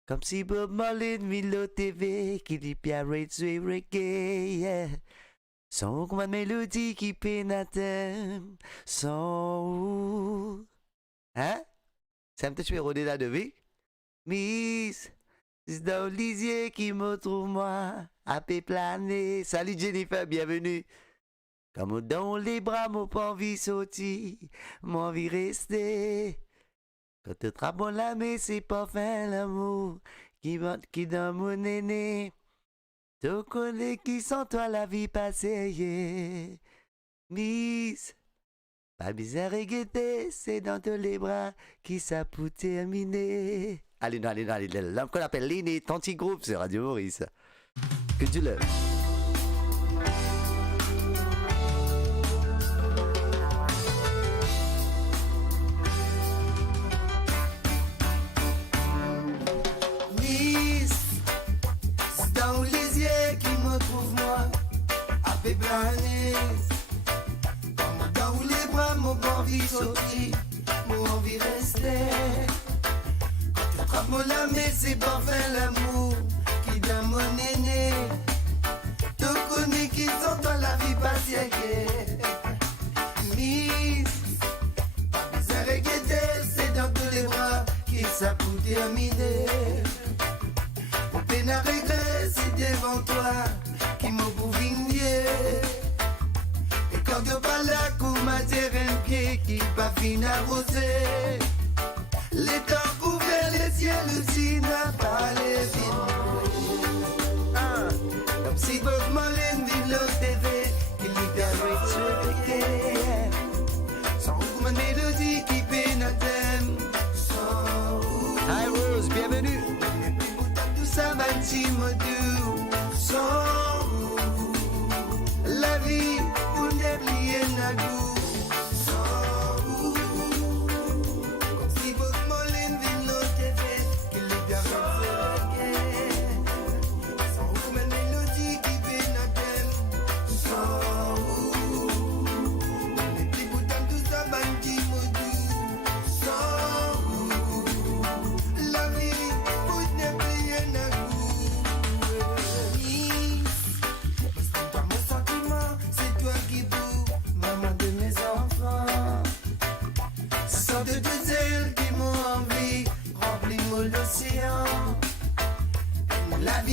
Comme si Bob Marley Milo TV qui dit pirate sur reggae. Yeah. Sont comme une mélodie qui pénatème. Sont où? Hein? C'est un petit peu rodé là de Miss. C'est dans l'Isier qui me trouve moi, à planer. Salut Jennifer, bienvenue. Comme dans les bras, mon pas envie sauter, mon envie rester. Quand tu travailles la mais c'est pas fin l'amour qui dans mon aîné. Tu connais qui sont toi la vie passée, yeah. Miss, pas bizarre regretter, c'est dans tous les bras qui ça peut terminer. Allez, l'homme qu'on appelle Léné, Tanti Groupe, c'est Radio Maurice. Que tu l'aimes. Miss, c'est dans les yeux qui me trouve moi, à planer. Comme dans les bras, mon envie sauter, mon envie rester. Mon mais c'est parfait l'amour qui donne mon aîné. Tu connais qui sont dans la vie passée. Miss, ça regrette, c'est dans tous les bras qui ça pour terminer. Mon peine à regret, c'est devant toi qui m'a bouvigné. Et quand tu parles là, comme ma terre un pied qui pas fin arrosé. Les temps couverts, les ciels aussi n'a pas les vides. Comme si Bob Marley vit le TV, il libère sur le quai. Sans comme une mélodie qui peine à thème. Hi Rose, bienvenue. Tout ça va me doux. Sans la vie, pour n'oublier n'a goût.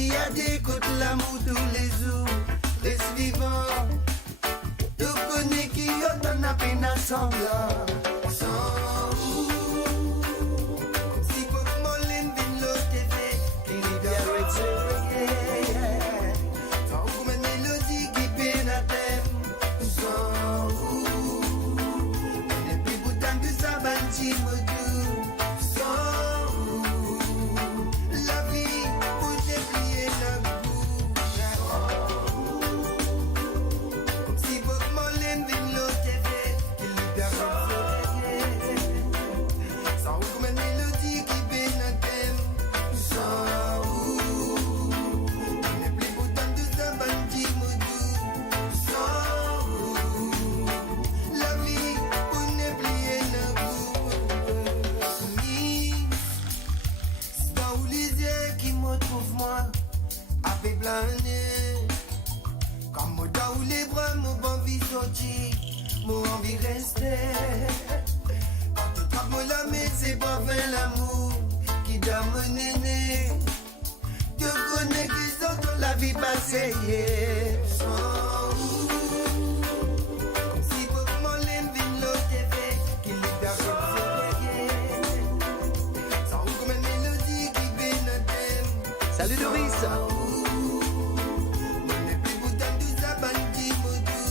vie a des côtes l'amour tous les jours. Reste vivant. Tu connais qui a ton peine à semblant. Sans si Pokémon vin l'autre TV, qui libère sans comme une mélodie qui peine à thème. Sans et puis pourtant de ça bâti modou. Sans la vie pour déplier la si Pokémon vin l'autre TV, qui libère sans comme une mélodie qui peine à thème. Sans n'est plus pourtant de ça bâti modou. Sans la vie pour déplier la c'est dans les yeux qui me trouvent moi avec planer. Comme moi dans les bras, mon envie sortir, mon envie rester. Quand tu tapes moi la main, c'est pas faire l'amour qui doit me néner. Tu connais qui sont la vie passée. Sans si Pokémon vin l'autre TV, qui libère sans comme une mélodie qui vient à thème. Salut Doris.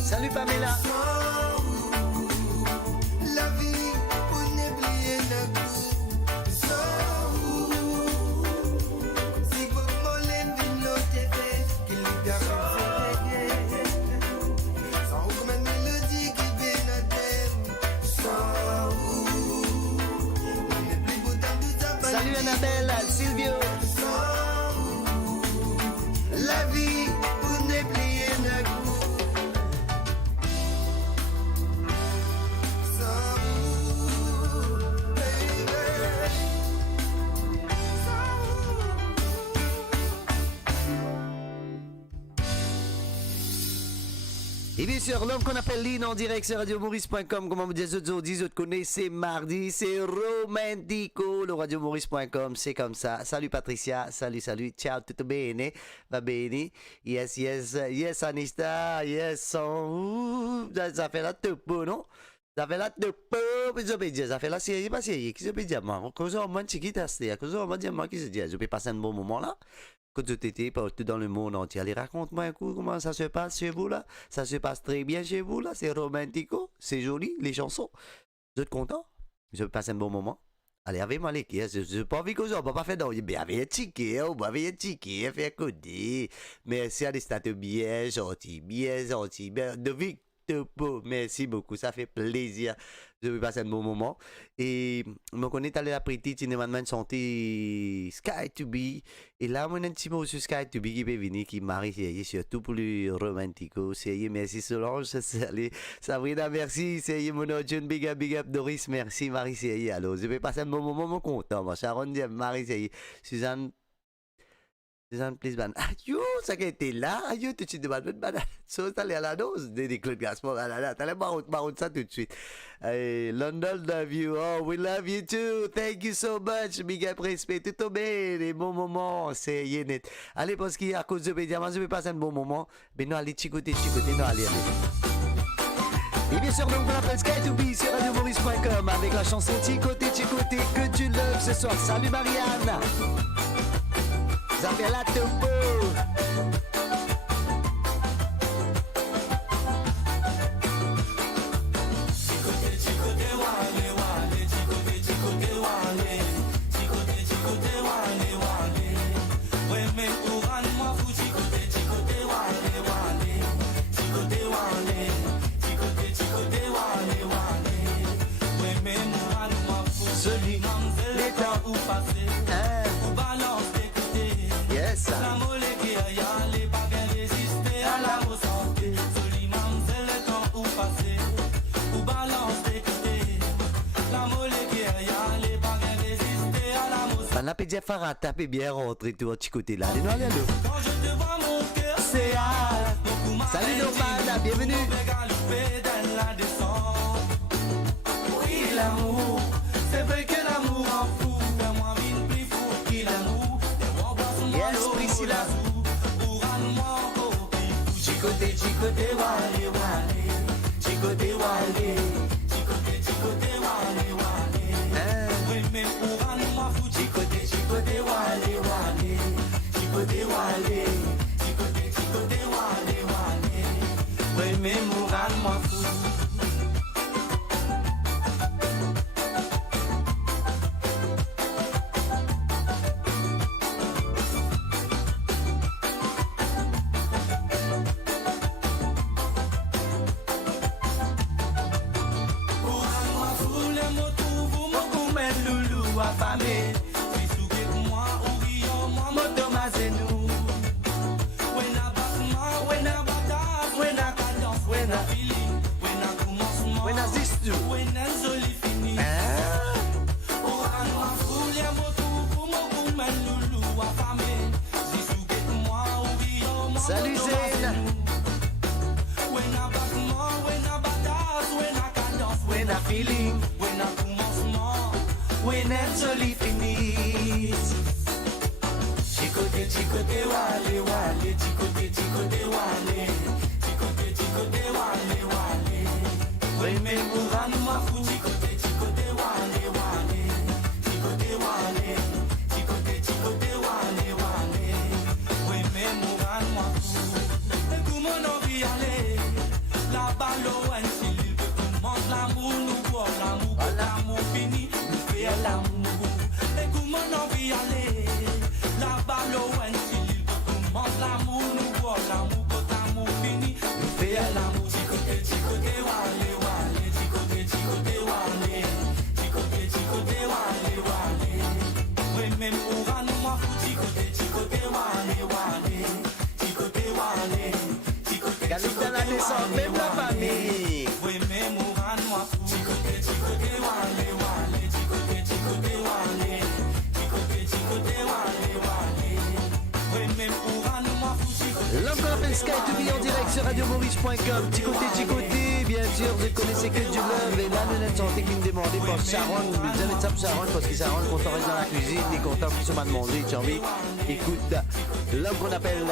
Salut Pamela. La vie pour n'oublier le coup. Si Pokémon vin l'autre TV, qui libère sans comme une mélodie qui vient à thème. Salut Annabelle, Silvio. La vie pour n'oublier le coup. Et bien sûr, l'homme qu'on appelle Lynn en direct sur radiomaurice.com, comme on me dit, les autres connaissent, c'est mardi, c'est romantico, le radiomaurice.com, c'est comme ça. Salut Patricia, salut, ciao, tutto bene, va bene, yes Anista, yes, ça fait la topo, non? Ça fait la topo, ça fait la série, pas série, qui se peut dire, moi, cosa on manche qui t'as sté, cosa on m'a dit, moi, qui se dit, je peux passer un bon moment là? Que tu étais partout dans le monde entier. Allez, raconte-moi un coup comment ça se passe chez vous là. Ça se passe très bien chez vous là. C'est romantico, c'est joli, les chansons. Vous êtes contents? Je passe un bon moment. Allez, avec-moi les kids. Je n'ai pas envie que ça, on va pas faire d'envie. Mais avec un ticket, on va avec un ticket, faire coder. Merci à des statues bien gentils, de Victor. Merci beaucoup, ça fait plaisir. Je vais passer un bon moment. Et on connaît allé la petite cinéma de santé Sky to Be. Et là, on a un petit mot sur Sky to Be qui peut venir, qui marie, surtout pour le romantico. C'est merci Solange, salut Sabrina, merci. C'est mon John, big up Doris, merci Marie, c'est alors. Je vais passer un bon moment, mon content. Moi, Sharon, Marie, c'est Suzanne, please, ban. Ayo, ça qui était là. Ayo, tout de suite, ban. So, t'allais à la dose des Claude Gaspard. T'allais baroud ça tout de suite. London, love you. Oh, we love you too. Thank you so much. Big up, respect. Tout au bien. Les bons moments, c'est Yenet. Allez, parce qu'à cause de Pédiamant, je vais passer un bon moment. Mais non, allez, chicoter, non, allez. Et bien sûr, donc, on appelle Sky to Be sur radiomaurice.com avec la chanson Chicoté, que tu loves ce soir. Salut Marianne. Ça fait la topo. Celui, les temps où passer, ou balance d'écouter. Yes. La molécule, les pas bien résister à la santé. Soliman, c'est le temps où passer, ou balance d'écouter. La molécule, les pas bien résister à la santé. On a pédia Farah, tapé bien rentré tout petit côté là. Allez, allez. Quand je te vois mon cœur, c'est à. Salut Norman, bienvenue. Oui, l'amour. C'est vrai que l'amour en fout, fais-moi mine plus fou qu'il l'amour. Yes, Priscilla. Chicoté, chicoté, wale, wale. Chicoté, wale. Chicoté, chicoté, wale, wale. Oui, mais pour un moi fou. Chicoté, chicoté, wale, wale. Chicoté, wale. Chicoté, chicoté, wale, wale. Oui, mais pour un moi fou. Salut Zen. When I feeling, when I commencement, when I'm jolly fini. Chicoté, chicoté, wale, wale, chicoté, chicoté, wale, chicoté, chicoté, wale, wale. Oui, mais pour un moi fou, chicoté, chicoté, wale, wale, chicoté, wale, chicoté, chicoté, wale, wale. Oui, mais pour un moi fou. Et comment on vit aller? La balle au ainsi. L'amour nous voit, l'amour fini, nous fait l'amour. Et comment on vit aller? La balle au ainsi, commence l'amour nous voit, l'amour fini, nous fait l'amour. Chicoté, chicoté, wale, wale, chicoté, chicoté, wale, chicoté, chicoté, wale, wale. Oui, même pour un moi fou, chicoté, chicoté, wale, wale, chicoté, wale, chicoté. Galip dans la naissance, même la famille. Oui, même chicoté, chicoté, wale, wale, chicoté, chicoté, wale, chicoté, chicoté, wale, wale. Oui, même pour un moi fou, chicoté. L'homme qu'on appelle Sky to be en direct sur radiomaurice.com. Chicoté, bien sûr, vous ne connaissez que du love. Et là, nous sommes santé qui me demandait par Sharon. Vous avez ça pour Sharon parce que Sharon, quand on reste dans la cuisine, il est content qu'il se m'a demandé. Tu as envie? Écoute, l'homme qu'on appelle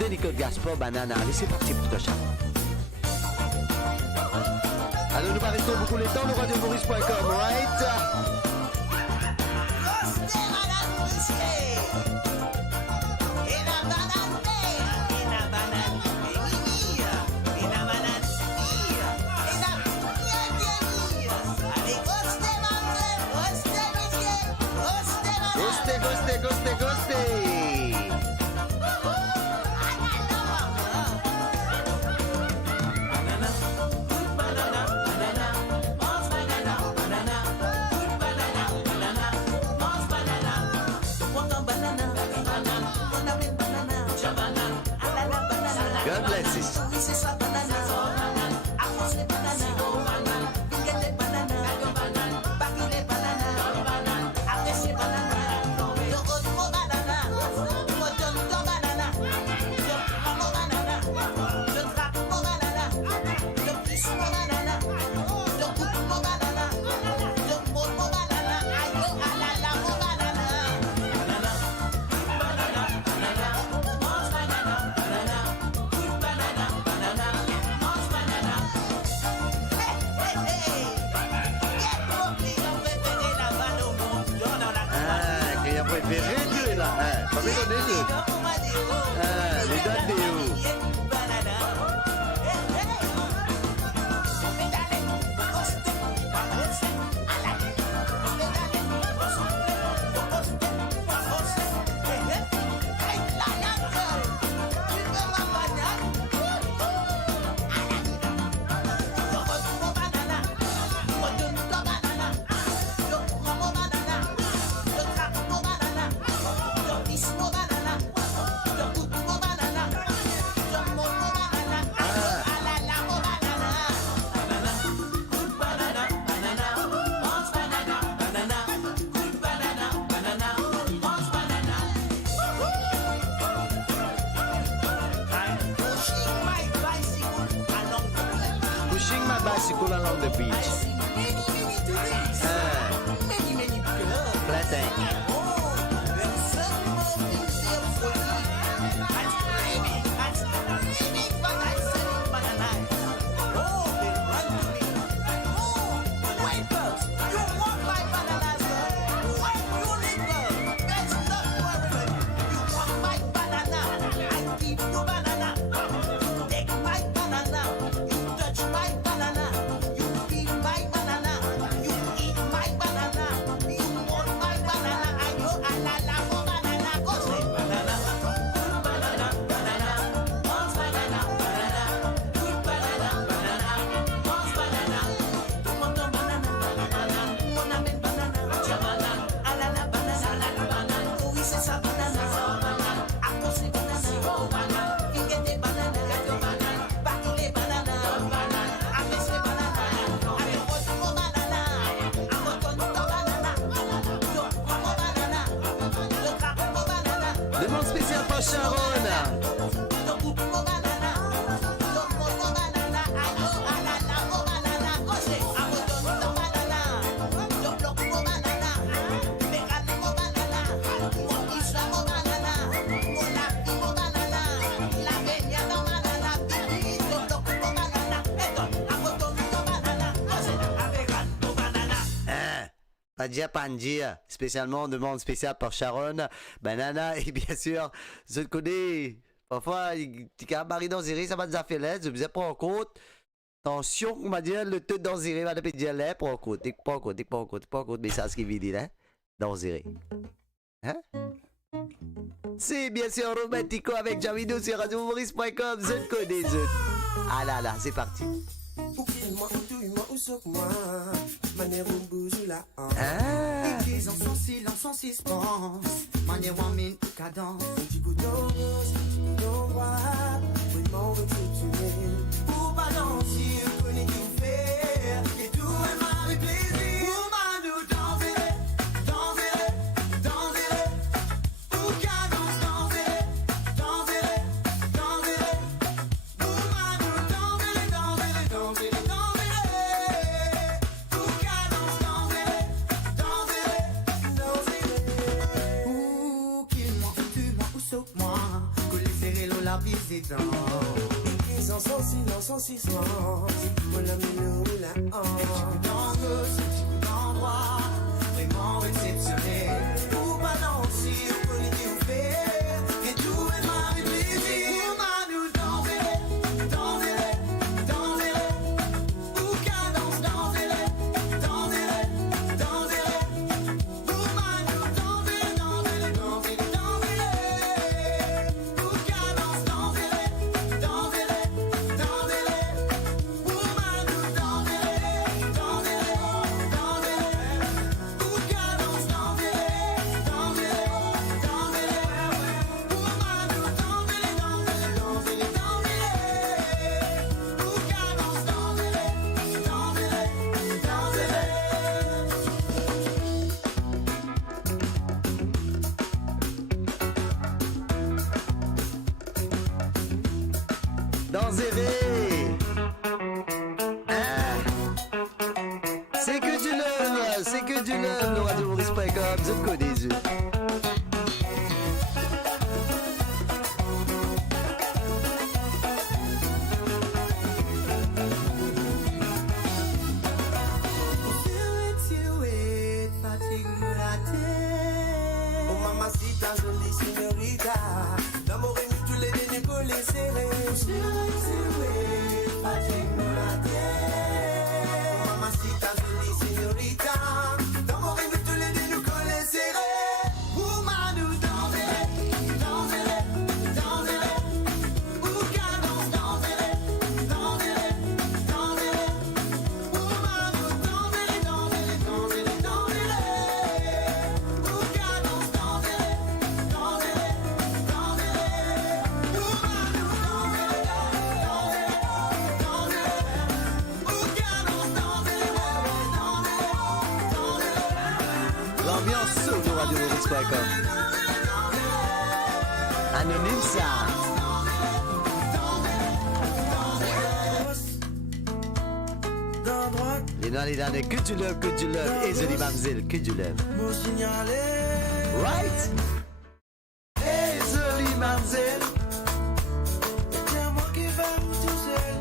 Denis Gaspard Banana. Allez, c'est parti pour toi, Sharon. Alors nous arrêtons beaucoup les temps, le radiomaurice.com, right? Goste. God bless you. Les dates des bicycle along the beach. Plantain. Demande spéciale pour Sharon. Pandia Pandia, spécialement demande spéciale pour Sharon, Banana et bien sûr, je le connais. Parfois, tu as marié dans Zéré, ça va déjà faire l'aide, je me prends en compte. Attention, on va dire le taux dans Zéré, va te dire là, prends en compte, pas en compte, mais ça, ce qu'il veut dire, hein, dans Zéré. Hein? C'est bien sûr Romantico avec Jamino sur radiomaurice.com, je le connais, je. Ah là là, c'est parti. Ils en sont silence, en suspense. Manière en mine, cadence. Du coup vraiment exceptionnel. Pour balancer, connaît tout faire. Et tout est mal et plaisir. Pour nous danser, danser, danser. Pour cadence, danser, danser, danser. Pour nous danser, danser, danser, danser. Pour cadence, danser, danser, danser. Ou qu'il moi, tue-moi ou saute-moi. Que les serrer l'eau la visite. Ils en sont silence, en suspense. Moi la mine ou la hanche. Dans gauche, petit coup d'endroit. Vraiment exceptionnel. Pour balancer, on connaît tout faire. Et tout est mal et plaisir. Pour nous danser, danser, danser. Pour cadence, danser, danser, danser. Pour nous danser, danser, danser, danser. Pour cadence, danser, danser, danser. Pour nous danser, danser, Dans Zéré. Hein? C'est que du love, c'est que du love, le radiomaurice.com, je le connais, je. Oh mamacita, jolie señorita. L'amour est mis tous les dénis collés serrés. Oh mamacita, jolie señorita. L'amour est mis tous les dénis collés serrés. Woman, nous danser, danser, danser. Ou cadence, danser, danser, danser. Woman, nous danser, danser, danser, danser. Ou cadence, danser, danser, danser. Woman, nous danser, danser, danser. Ou cadence, danser, danser, danser. L'ambiance sur radiomaurice.com. Anonyme ça. Les noirs, les derniers, que du love, et jolie mamzelle, que du love. Mon signalé. Right? Et jolie mamzelle. C'est moi qui vais vous tout seul.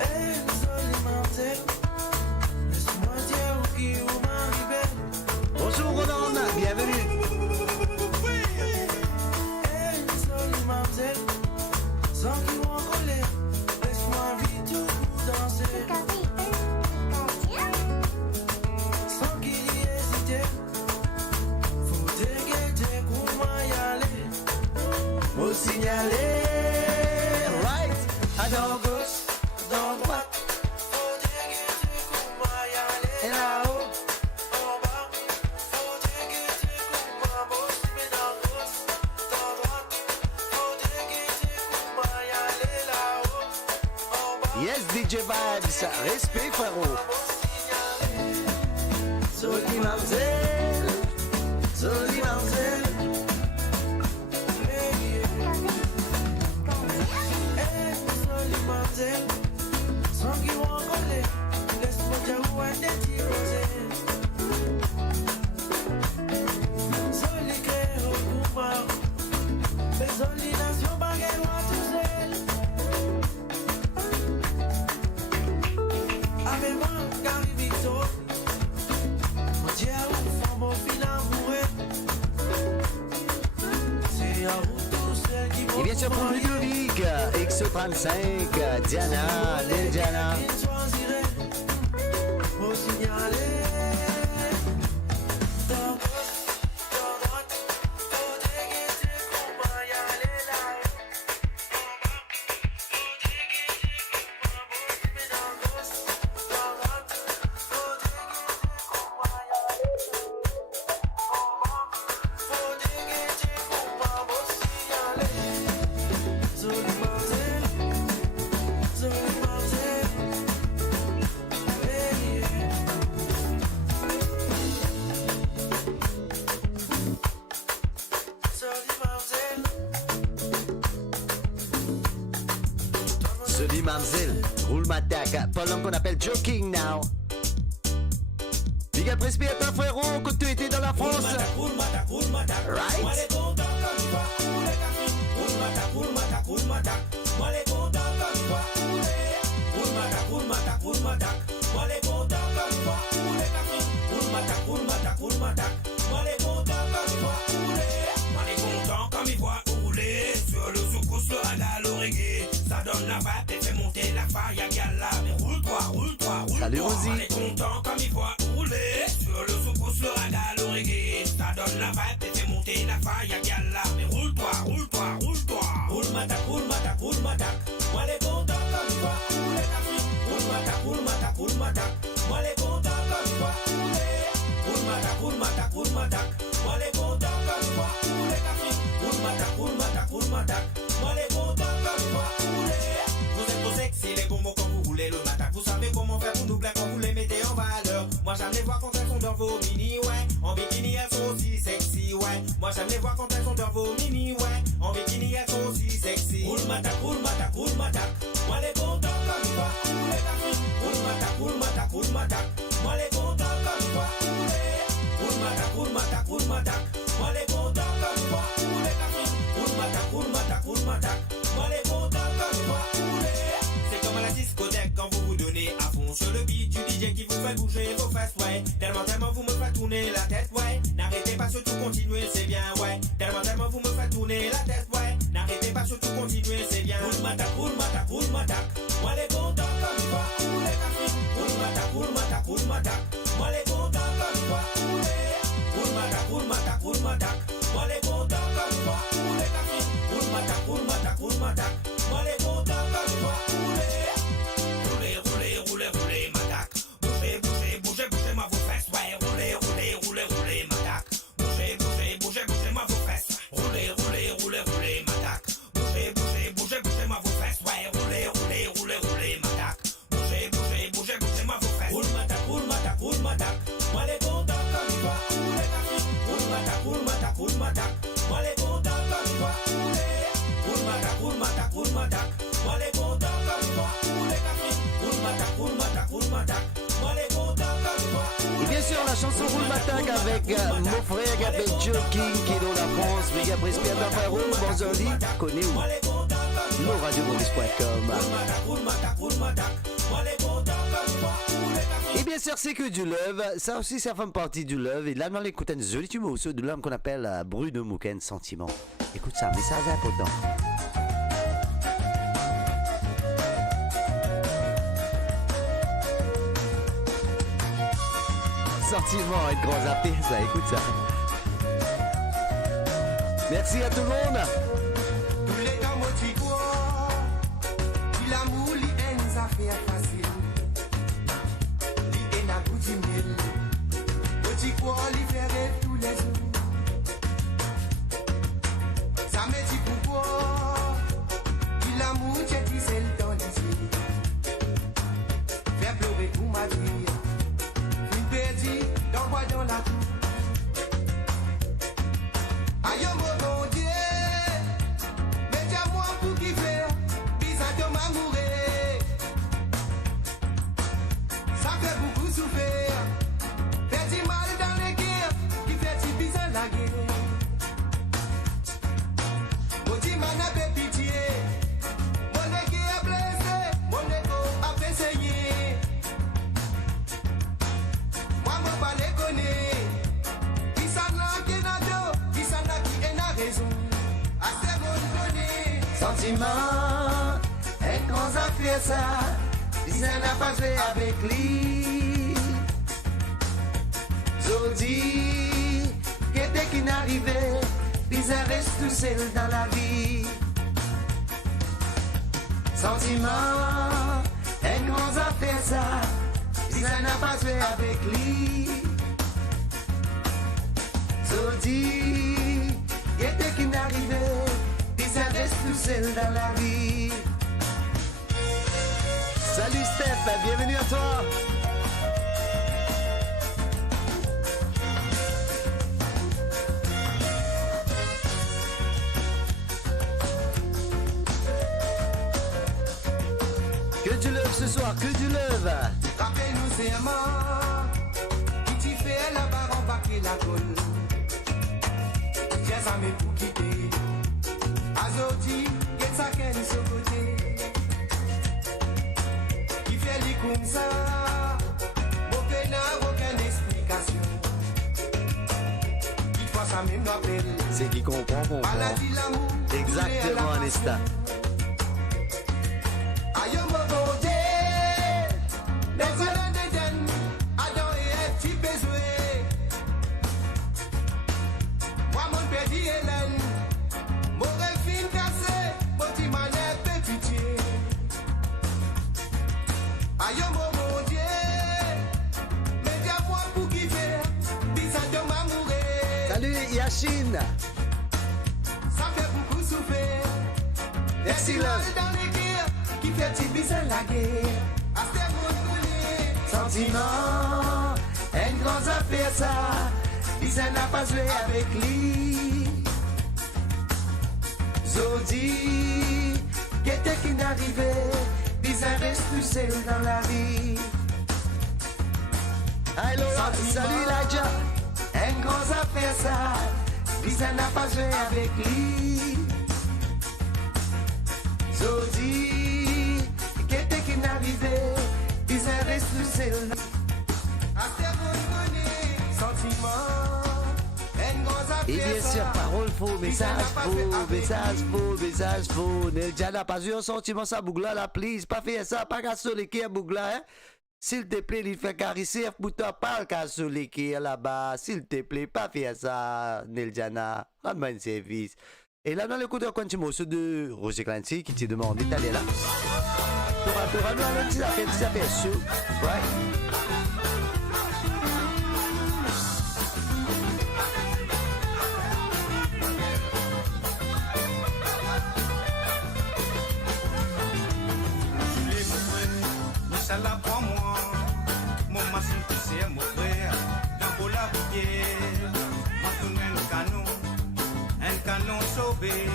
Eh, jolie mamzelle. Laisse-moi dire où qui vous m'arrivez. Bonjour Roland, bienvenue. Eh, jolie mamzelle. Sans qu'ils vont coller. Laisse-moi vite tout danser. Sans qu'il y hésite. Faut dégager comment y aller. Au signalé. Right? À dans gauche, dans droite. Faut dégager comment y aller. Et là-haut. En bas, faut dégager comment bosser. Mais dans gauche, dans droite. Faut dégager comment y aller là-haut. En bas, Yes, DJ Vibes. Respect, frérot. faut signaler. Jolie mamzelle. Jolie Marcel. Jolie Marcel. Sans qui vont coller. Laisse-moi dire où est des petits rosés. Jolie cœur au coupard. Mais jolie nation baguette moi tout seul. Avec moi, Gary Victor. Mon Dieu, où font mon fin amoureux. C'est à vous tous celles qui vont. Et bien sûr pour Ludovic, XO35, Diana, Lil Diana. Faut signaler. Jolie Mamselle, roule ma tac, pas l'homme qu'on appelle Joking Now. Big up respect à ton frérot quand tu étais dans la France. Right? Salut Rosie. On est content comme il voit rouler sur le soukous, le raga, le reggae. Ça donne la vibe et fait monter la faille à Gala. Mais roule-toi, roule-toi, roule-toi. Roule matak, roule matak, roule matak. Moi les contents comme il voit rouler l'Afrique. Roule matak, roule matak, roule matak. Moi les contents comme il voit rouler. Roule matak, roule matak, roule matak. Moi les contents comme il voit rouler l'Afrique. Roule matak, roule matak, roule matak. Moi les contents comme il voit rouler. Vous êtes trop sexy les bonbons quand vous roulez le matak. Vous savez comment faire pour nous plaire quand vous les mettez en valeur. Moi j'aime les voir quand elles sont dans vos mini, ouais. En bikini elles sont aussi sexy, ouais. Moi j'aime les voir quand elles sont dans vos mini, ouais. En bikini elles sont aussi sexy. Roule matak, roule matak, roule matak. Moi les contents comme il voit rouler l'Afrique. Roule matak, roule matak, roule matak. Moi les contents comme il voit rouler. Roule matak, roule matak, roule matak. Moi les contents comme il voit rouler l'Afrique. Roule matak, roule matak, roule matak. Moi les contents comme il voit rouler. C'est comme à la discothèque quand vous vous donnez à fond sur le beat du DJ qui vous fait bouger vos fesses, ouais. Tellement vous me faites tourner la tête, ouais. N'arrêtez pas, surtout continuez, c'est bien, ouais. Tellement vous me faites tourner la tête, ouais. N'arrêtez pas, surtout continuez, c'est bien. Roule matak, roule matak, roule matak. Moi les contents comme il voit rouler l'Afrique. Roule matak, roule matak, roule matak. Moi les contents comme il voit rouler. Roule matak, roule matak, roule matak. Moi les contents comme il voit rouler l'Afrique. Roule matak, roule matak, roule matak. Moi les contents comme il voit rouler. Roulez, roulez, roulez, roulez, matak. Bougez, bougez, bougez, bougez-moi vos fesses, ouais. Roulez, roulez, roulez, roulez, matak. Bougez, bougez, bougez, bougez-moi vos fesses. Roulez, roulez, roulez, roulez, matak. Bougez, bougez, bougez, bougez-moi vos fesses, ouais. Roulez, roulez, roulez, roulez, matak. Bougez, bougez, bougez, bougez-moi vos fesses. Roule matak, roule matak, roule matak. Moi les contents comme il voit rouler l'Afrique. Roule matak, roule matak, roule matak. Moi les contents comme il voit rouler. Roule matak, roule matak, roule matak. Moi les contents comme il voit rouler l'Afrique. Roule matak, roule matak, roule matak. Moi les contents comme il voit rouler. Et bien sûr la chanson Roule Matak avec mon frère qui appelle Joking qui est dans la France. Big up respect à ton frérot, Bonzoli, connais où? NoRadioMaurice.com. Et bien sûr, c'est que du love. Ça aussi, ça fait partie du love. Et là, on écoute un joli morceau de l'homme qu'on appelle Bruno Mouken, Sentiment. Écoute ça, message important. Sentiment, une grosse affaire, ça. Écoute ça. Merci à tout le monde. Tous les temps, moi, tu crois. Puis l'amour, il est une affaire facile. Il est un bout du mille. Moi, tu crois, il fait rêve tous les jours. Ça me dit pourquoi. Puis l'amour, j'ai dit celle dans les yeux. Faire pleurer pour ma vie. Une perdue, dans la tour. Sentiment, un grand affaire ça, ça n'a pas joué avec lui. Zodi, que dès qu'il n'arrivait, puis ça reste tout seul dans la vie. Sentiment, un grand affaire ça, ça n'a pas joué avec lui. Zodi, que dès qu'il n'arrivait, ça reste tout seul dans la vie. Salut Steph, bienvenue à toi. Que du love ce soir, que du love. Rappelle-nous c'est un mort qui t'y fait là-bas embarquer la colle. J'ai ça mais pour quitter. Azoti, get sa ken so côté. Qui fait les comme ça, aucune explication. Qui fois ça même m'appelle. C'est qui comprend. Maladie l'amour. Exactement, Nesta. Ayo mo bode, descend de den, adon et petit besoin. Moi mon petit Hélène, mon fin cassé, petit manet fait pitié. Ayo mo bode, mais dis moi pour qui faire, bizarre de m'amourer. Salut Yachine. Ça fait beaucoup souffrir. Merci, Des love. idoles dans les guerres qui fait petit bizarre la guerre. À ce moment Sentiment, un grand affaire ça, ça n'a pas joué avec lui. Zodi, qui était qui n'arrivait, puis ça reste tout seul dans la vie. Allô, salut Elijah, un grand affaire ça, ça n'a pas joué avec lui. Zodi, qui était qui n'arrivait, puis ça reste tout seul. Et bien sûr, parole faux, message faux. Neljana, pas eu un sentiment ça, Bougla, là, please. Pas faire ça, pas qu'à se l'équer, Bougla, hein. S'il te plaît, il fait caresser, pourtant, pas qu'à se l'équer là-bas. S'il te plaît, pas faire ça, Neljana. Rends-moi un service. Et là, dans le coup de Quantimo, ceux de Roger Clancy qui te demande d'aller là. Tu auras nous un petit affaire sous. Ouais. Ça la prend moi, mon massin c'est mon frère, dans pour la bouillère, moi tourne un canon sauvé,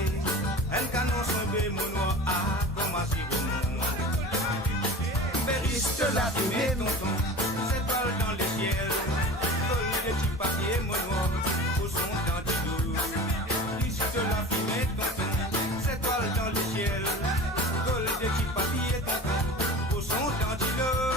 mon noir à comme assis mon Bériste la fumée, tonton, c'est toile dans les ciels, donne des petits papiers, mon noir, au son dans du dos, Bériste la fumée, tonton, c'est toile dans les ciels, donne des petits papiers, tonton, au son dans du dos.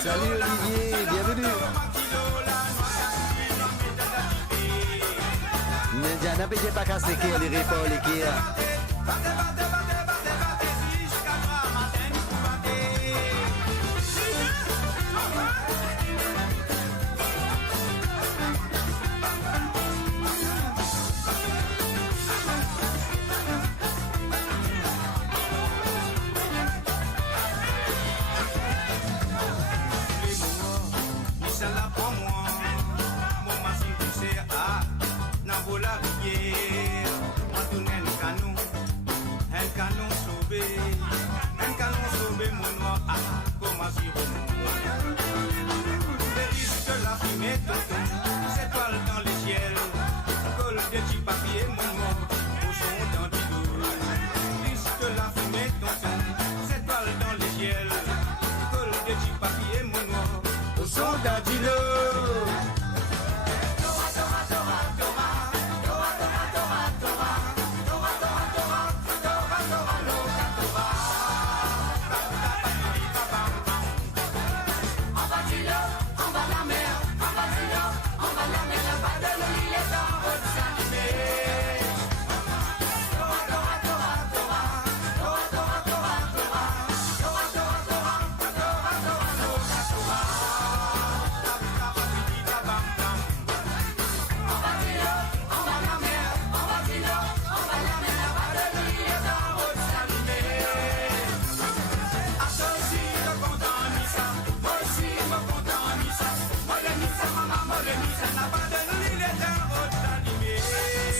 Salut Olivier, bienvenue. Neljana, j'ai pas cassé les réponses, les qui. Un canon sauvé, choisiront. Les risques de la fumée, tonton, s'étoilent dans les ciels. Colle des petits papiers, mon mort, au son d'un dilou. Risque de la fumée, tonton, s'étoilent dans les ciels. Colle des petits papiers, mon mort, au son d'un dilou.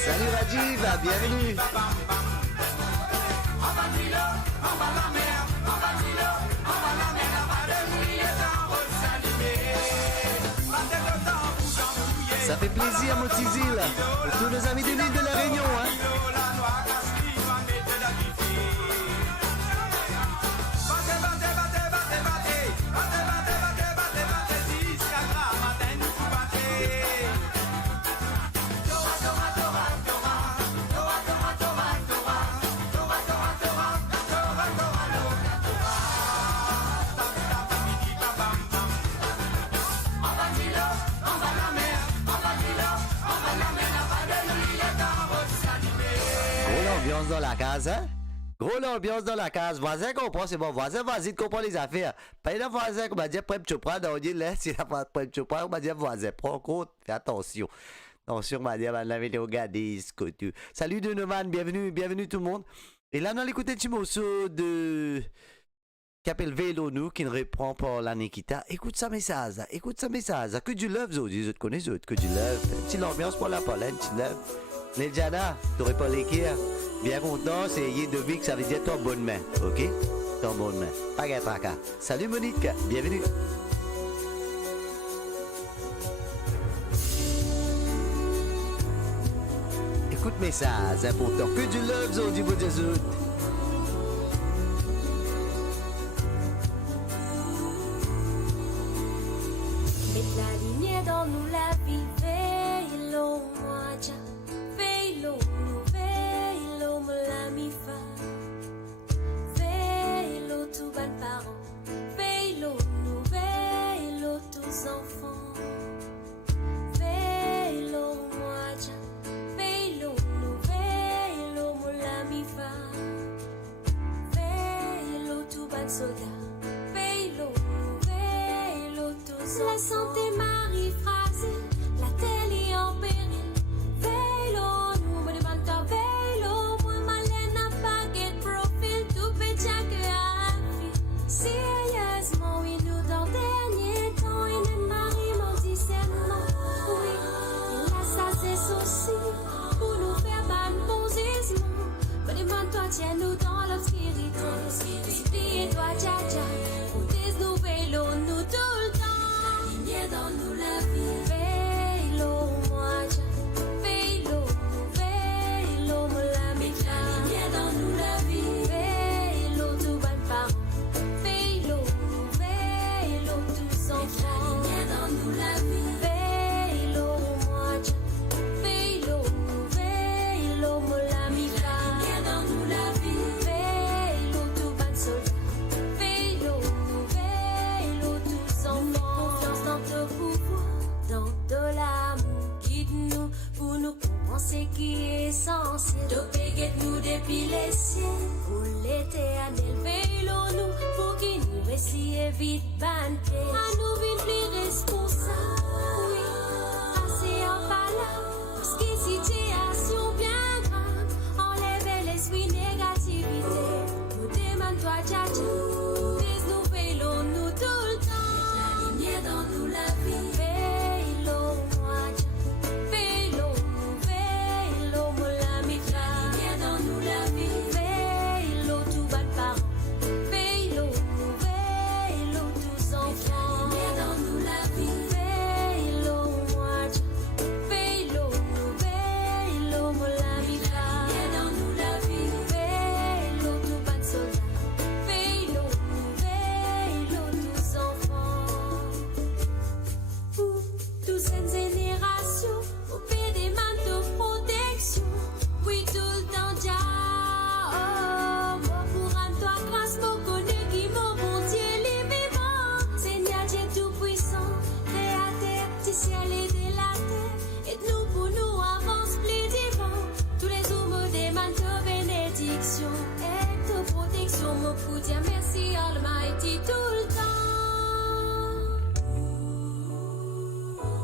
Salut Rajiv, bienvenue. Ça fait plaisir, Motizil. Pour tous nos amis de l'île de la Réunion, hein. L'ambiance dans la case, hein? Gros l'ambiance dans la case. Voisin comprend, c'est bon. Voisin, vas-y, comprend les affaires. Pas de voisin, qu'on m'a dit, prends tu prends, on dit, là, si la prends tu prends, on m'a dit, voisin, prends compte, fais attention. Attention, on m'a dit, on la vidéo, regardez, ce que tu. Salut Donovan, bienvenue tout le monde. Et là, on a écouté un petit morceau de. Qui appelle Vélo nous, qui ne reprend pas la Nikita. Écoute ça message, que du love, je te connais, que du love. Une petite ambiance pour la pollen, petit love. Les Jana, t'aurais pas l'équerre. Bien content, c'est Yedovic, ça veut dire ton bonne main, ok? Ton bonne main. Pas de tracas. Salut Monique, bienvenue. Écoute message important. Que du love, zo, du beau Jésus. Mettre la lignée dans nous la vie, veille-l'eau, moi, ja. Veille-l'eau, nous, veille-l'eau, me la mi fa. Veille-l'eau, tout bon parents. Veille-l'eau, nous, veille-l'eau, tous enfants. Veille-l'eau, moi, ja. Veille-l'eau, nous, veille-l'eau, me la mi fa. Veille-l'eau, tout bon soldat. Veille-l'eau, nous, veille-l'eau, tous enfants. La santé Marie phrase, la télé en péril. Vélo, nous me demande ta vélo. Moi, malène n'a pas de profil, tout petit que à vie. Sérieusement, oui, nous dans dernier temps, il est mari, mon discernement. Oui, il a ça, ses soucis, pour nous faire mal, bon gisement. Me demande-toi, tiens-nous dans l'obscurité. Et toi, tcha tcha, pour tes nous vélo, nous tout le temps. Dans nous la vie, vélo, moi, vélo, vélo, me la mitra. Dans nous la vie, vélo, tout bon parent. Vélo, vélo, tous enfants. Dans nous la vie, vélo, moi, vélo, vélo, me la mitra. Dans nous la vie, vélo, tout bon soldat. Vélo, vélo, tous enfants. Dans pouvoir, dans de l'amour, guide-nous pour nous compenser qui est essentiel. Dopéguette-nous depuis les ciels, pour l'éternel, vélo nous, pour qu'il nous réussit et vite banté. À nous vite plus responsables, oui, assez en palabres, parce que situation bien grave, enlève l'esprit négativité. Nous demande-toi, tcha-tcha, nous vélo nous tout le temps. Dans nous la vie, vélo, moi, vélo, vélo, me la mitra. Dans nous la vie, vélo, tout bon parent. Vélo, vélo,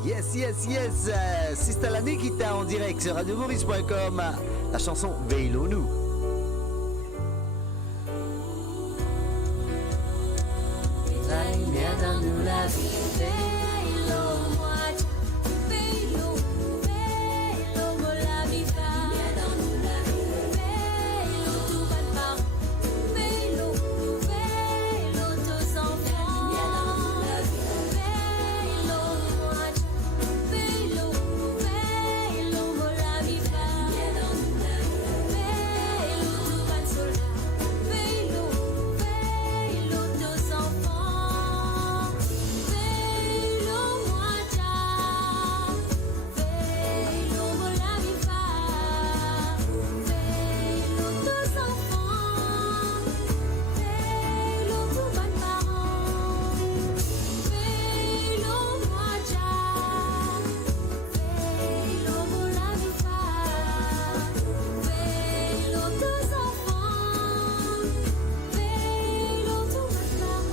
Yes, yes, yes. C'est la Nikita en direct sur radiomaurice.com. La chanson Veillons-nous. La lumière nous la vie. Vélo, moi, vélo, vélo, me la vie va. Vélo, tout va le par. Vélo, vélo, tous enfants. Vélo, moi, vélo, vélo, me la vie va. Vélo, tout va le soldat. Vélo, vélo, tous enfants. Vélo, moi, vélo, me la vie va. Vélo, tous enfants. Vélo, tout va le parent. Vélo, moi, vélo, me la vie va. Vélo, tous enfants. Vélo, tout va le parent.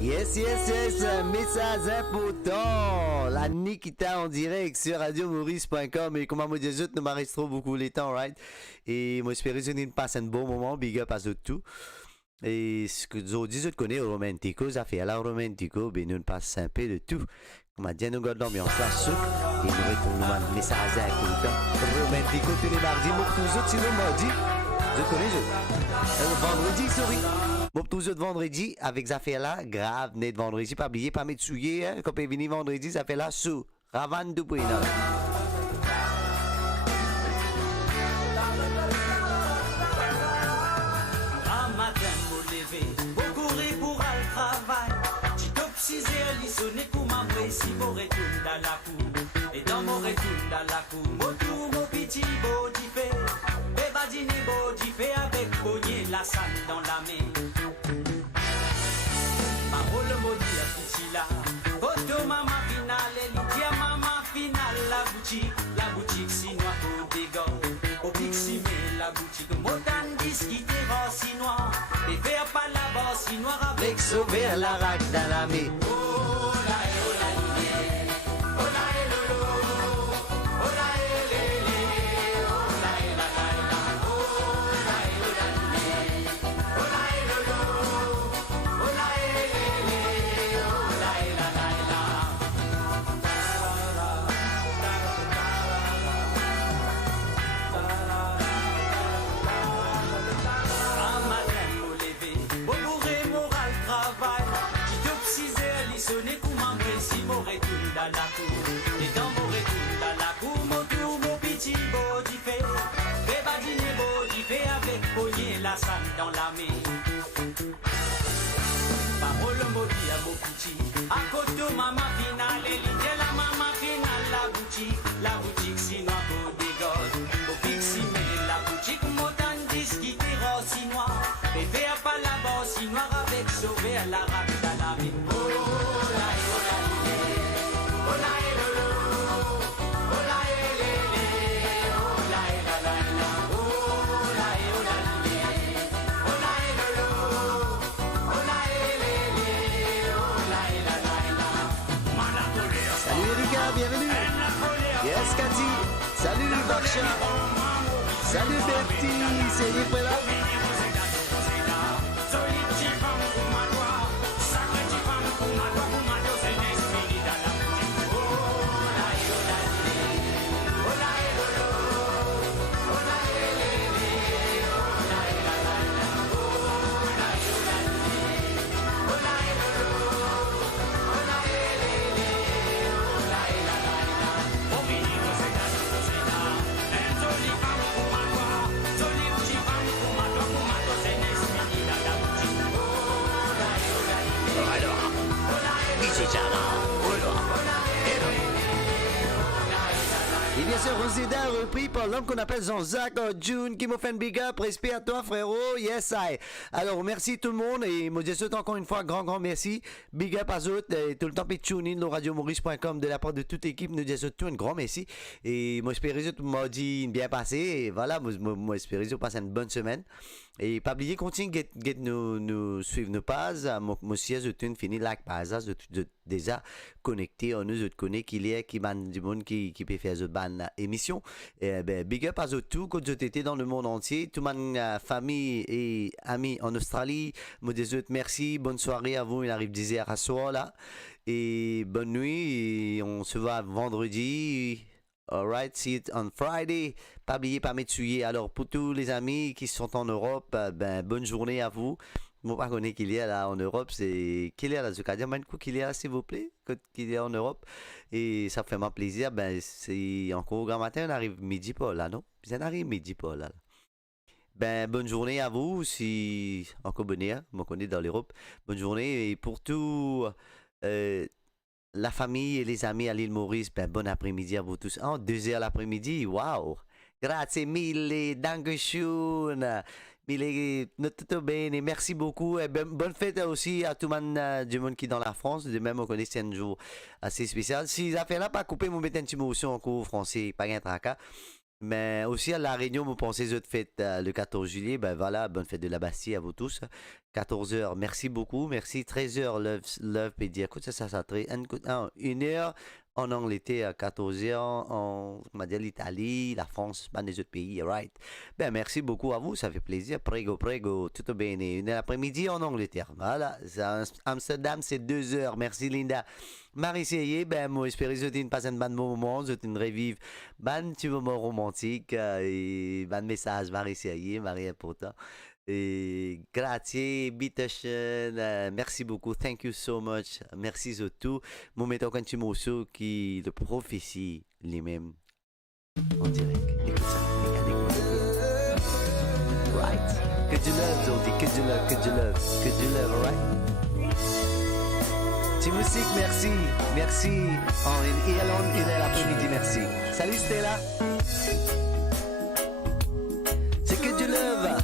Yes, yes, yes. Message important. La Nikita en direct sur radiomaurice.com. Et comment moi dire, ne m'arrête trop beaucoup les temps, right? Et moi, j'espère que vous passez un bon moment. Big up à tout. Et ce que vous dites, connaissez Romantico, ça fait à la Romantico, ben nous passe un peu de tout. On a dit, nous gardons l'ambiance là, soupe, et nous retournons un message à écouter. Romantico tous les mardis, moi, pour tous autres, sinon, mardi, je connais, vendredi, sorry. Moi, pour tous autres, vendredi, avec ça fait là, grave, net vendredi, pas oublier, pas mettre souillé, hein, quand vous venez vendredi, ça fait là, sous, Ravan du Pouina. Un matin, vous levez, vous courez pour aller travail. J'ai topsisé à l'issonner pour m'amener si vous retournez dans la cour. Et dans mon retour dans la cour, mon tour, mon petit beau fait. Et va dîner beau fait avec pogné la salle dans la main. Parole maudit à petit là. Photo maman finale, elle dit à maman finale la boutique chinois au dégât. Au piximé la boutique, motan disquité chinois. Et faire pas la bosse chinois avec Sauver à la rac dans la mer. la salle dans la main. Parole maudit à mon petit. À côté maman finale, l'idée la maman finale, la boutique sinon pour des gosses. Au fiximé la boutique motan disque chinois. Et faire pas la bosse chinois avec sauver à la rame dans la main. Oh là oh là oh là oh là bienvenue. Yes, Cathy. Salut, Barcha. Salut, Bertie. C'est Nicolas. Et bien sûr, Rosida repris par l'homme qu'on appelle Jean-Jacques June, qui m'a fait un big up. Respect à toi, frérot. Yes, I. Alors, merci tout le monde. Et moi, je souhaite encore une fois grand merci. Big up à eux. Tout le temps, puis tune in, radiomaurice.com de la part de toute l'équipe. Nous disons tout un grand merci. Et moi, j'espère que tout m'a dit bien passé. Et voilà, moi, j'espère que vous passez une bonne semaine. Et pas oublier, continuez de nous suivre nos pages. Moi aussi, je te fini like page, je déjà connecté, on nous connaît qu'il y a qui man du monde qui peut faire cette bonne émission. Et ben big up à eux tout, quand je t'étais dans le monde entier, toute ma famille et amis en Australie, moi des autres merci, bonne soirée à vous, il arrive 10h à soir là. Et bonne nuit, et on se voit vendredi. Alright, see you on Friday. Pas oublier, pas m'étuyer. Alors, pour tous les amis qui sont en Europe, ben, bonne journée à vous. Moi, pas connais qu'il y a là en Europe, c'est qu'il y a là, je veux dire, man, qu'il y a là, s'il vous plaît, qu'il y a en Europe. Et ça fait mon plaisir. Ben, c'est encore grand matin, on arrive midi pas là, non? On arrive midi pas là. Ben, bonne journée à vous, si encore bonne heure, moi connais dans l'Europe. Bonne journée et pour tout. La famille et les amis à l'île Maurice, ben bon après-midi à vous tous. En 2h l'après-midi, wow! Grazie mille, dankeschön, mille, tutto bene, merci beaucoup. Et ben, bonne fête aussi à tout le monde du monde qui est dans la France. De même, on connaît c'est un jour assez spécial. Si les affaires là, pas coupé, mon mettre une petite motion en cours français, pas un tracas. Mais aussi à La Réunion, vous pensez autres fêtes le 14 juillet, ben voilà, bonne fête de la Bastille à vous tous. 14h, merci beaucoup, merci. 13h, love peut dire, écoute, ça 1h en Angleterre, 14h on va dire l'Italie, la France, pas des autres pays, right? Ben merci beaucoup à vous, ça fait plaisir. Prego, tutto bene. Une après-midi en Angleterre, voilà. Amsterdam, c'est 2h, merci Linda. Marie Seyé, ben moi j'espère que vous passez un bon moment, vous une revive un petit moment romantique et un message Marie Seyé, Marie important. Et grazie, bitteschön, merci beaucoup, thank you so much, merci surtout. Mon mettant quand tu m'as qui le prophétie lui-même en direct. Écoute ça, regardez. Right? Que du love, Zoldy, que du love, alright? Petite musique, merci. En Irlande, il est l'après-midi, merci. Salut Stella. C'est que du love.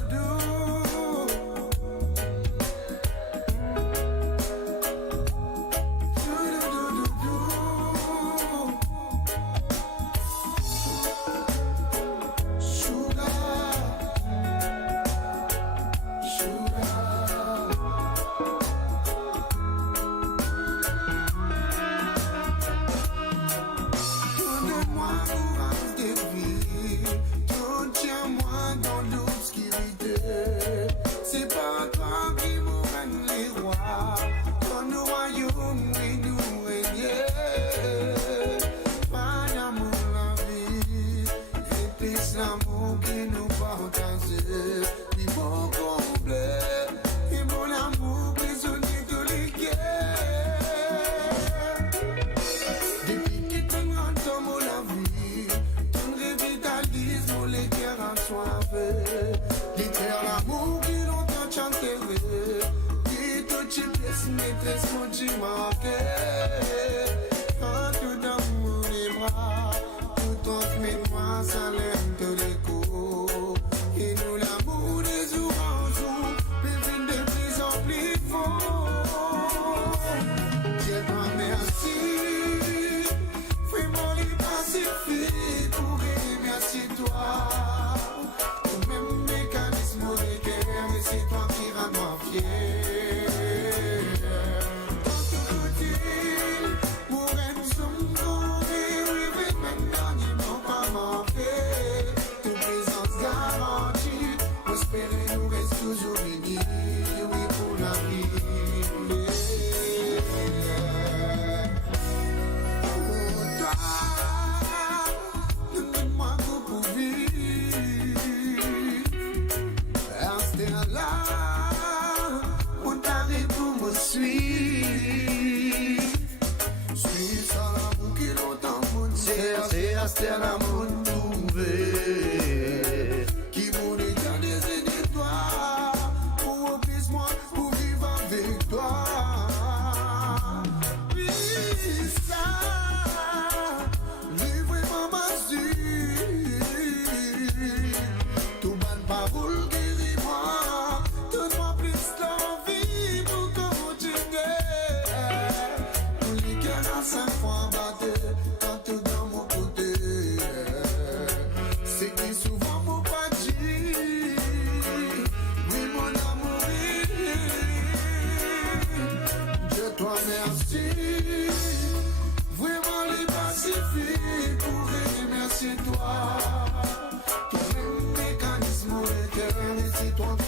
Cinq fois battu, quand tout dans mon côté.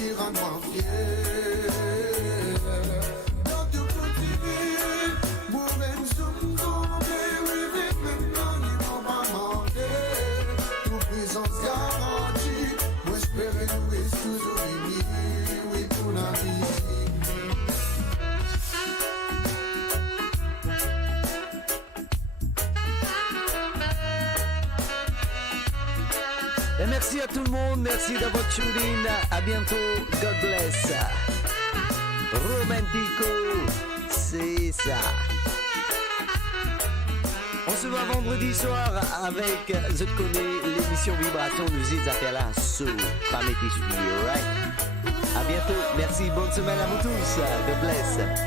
qui rendra fier. Dans tout côté, moi-même somme tombé, oui, maintenant ils vont pas manquer. Tout présence garantie, moi j'espère nous est toujours unis, oui, pour la vie. Et merci à tout le monde, merci d'avoir tuné in. À bientôt, God bless. Romantico, c'est ça. On se voit vendredi soir avec, je te connais, l'émission Vibration de Zizakala sur Pamétis, alright? À bientôt, merci, bonne semaine à vous tous. God bless.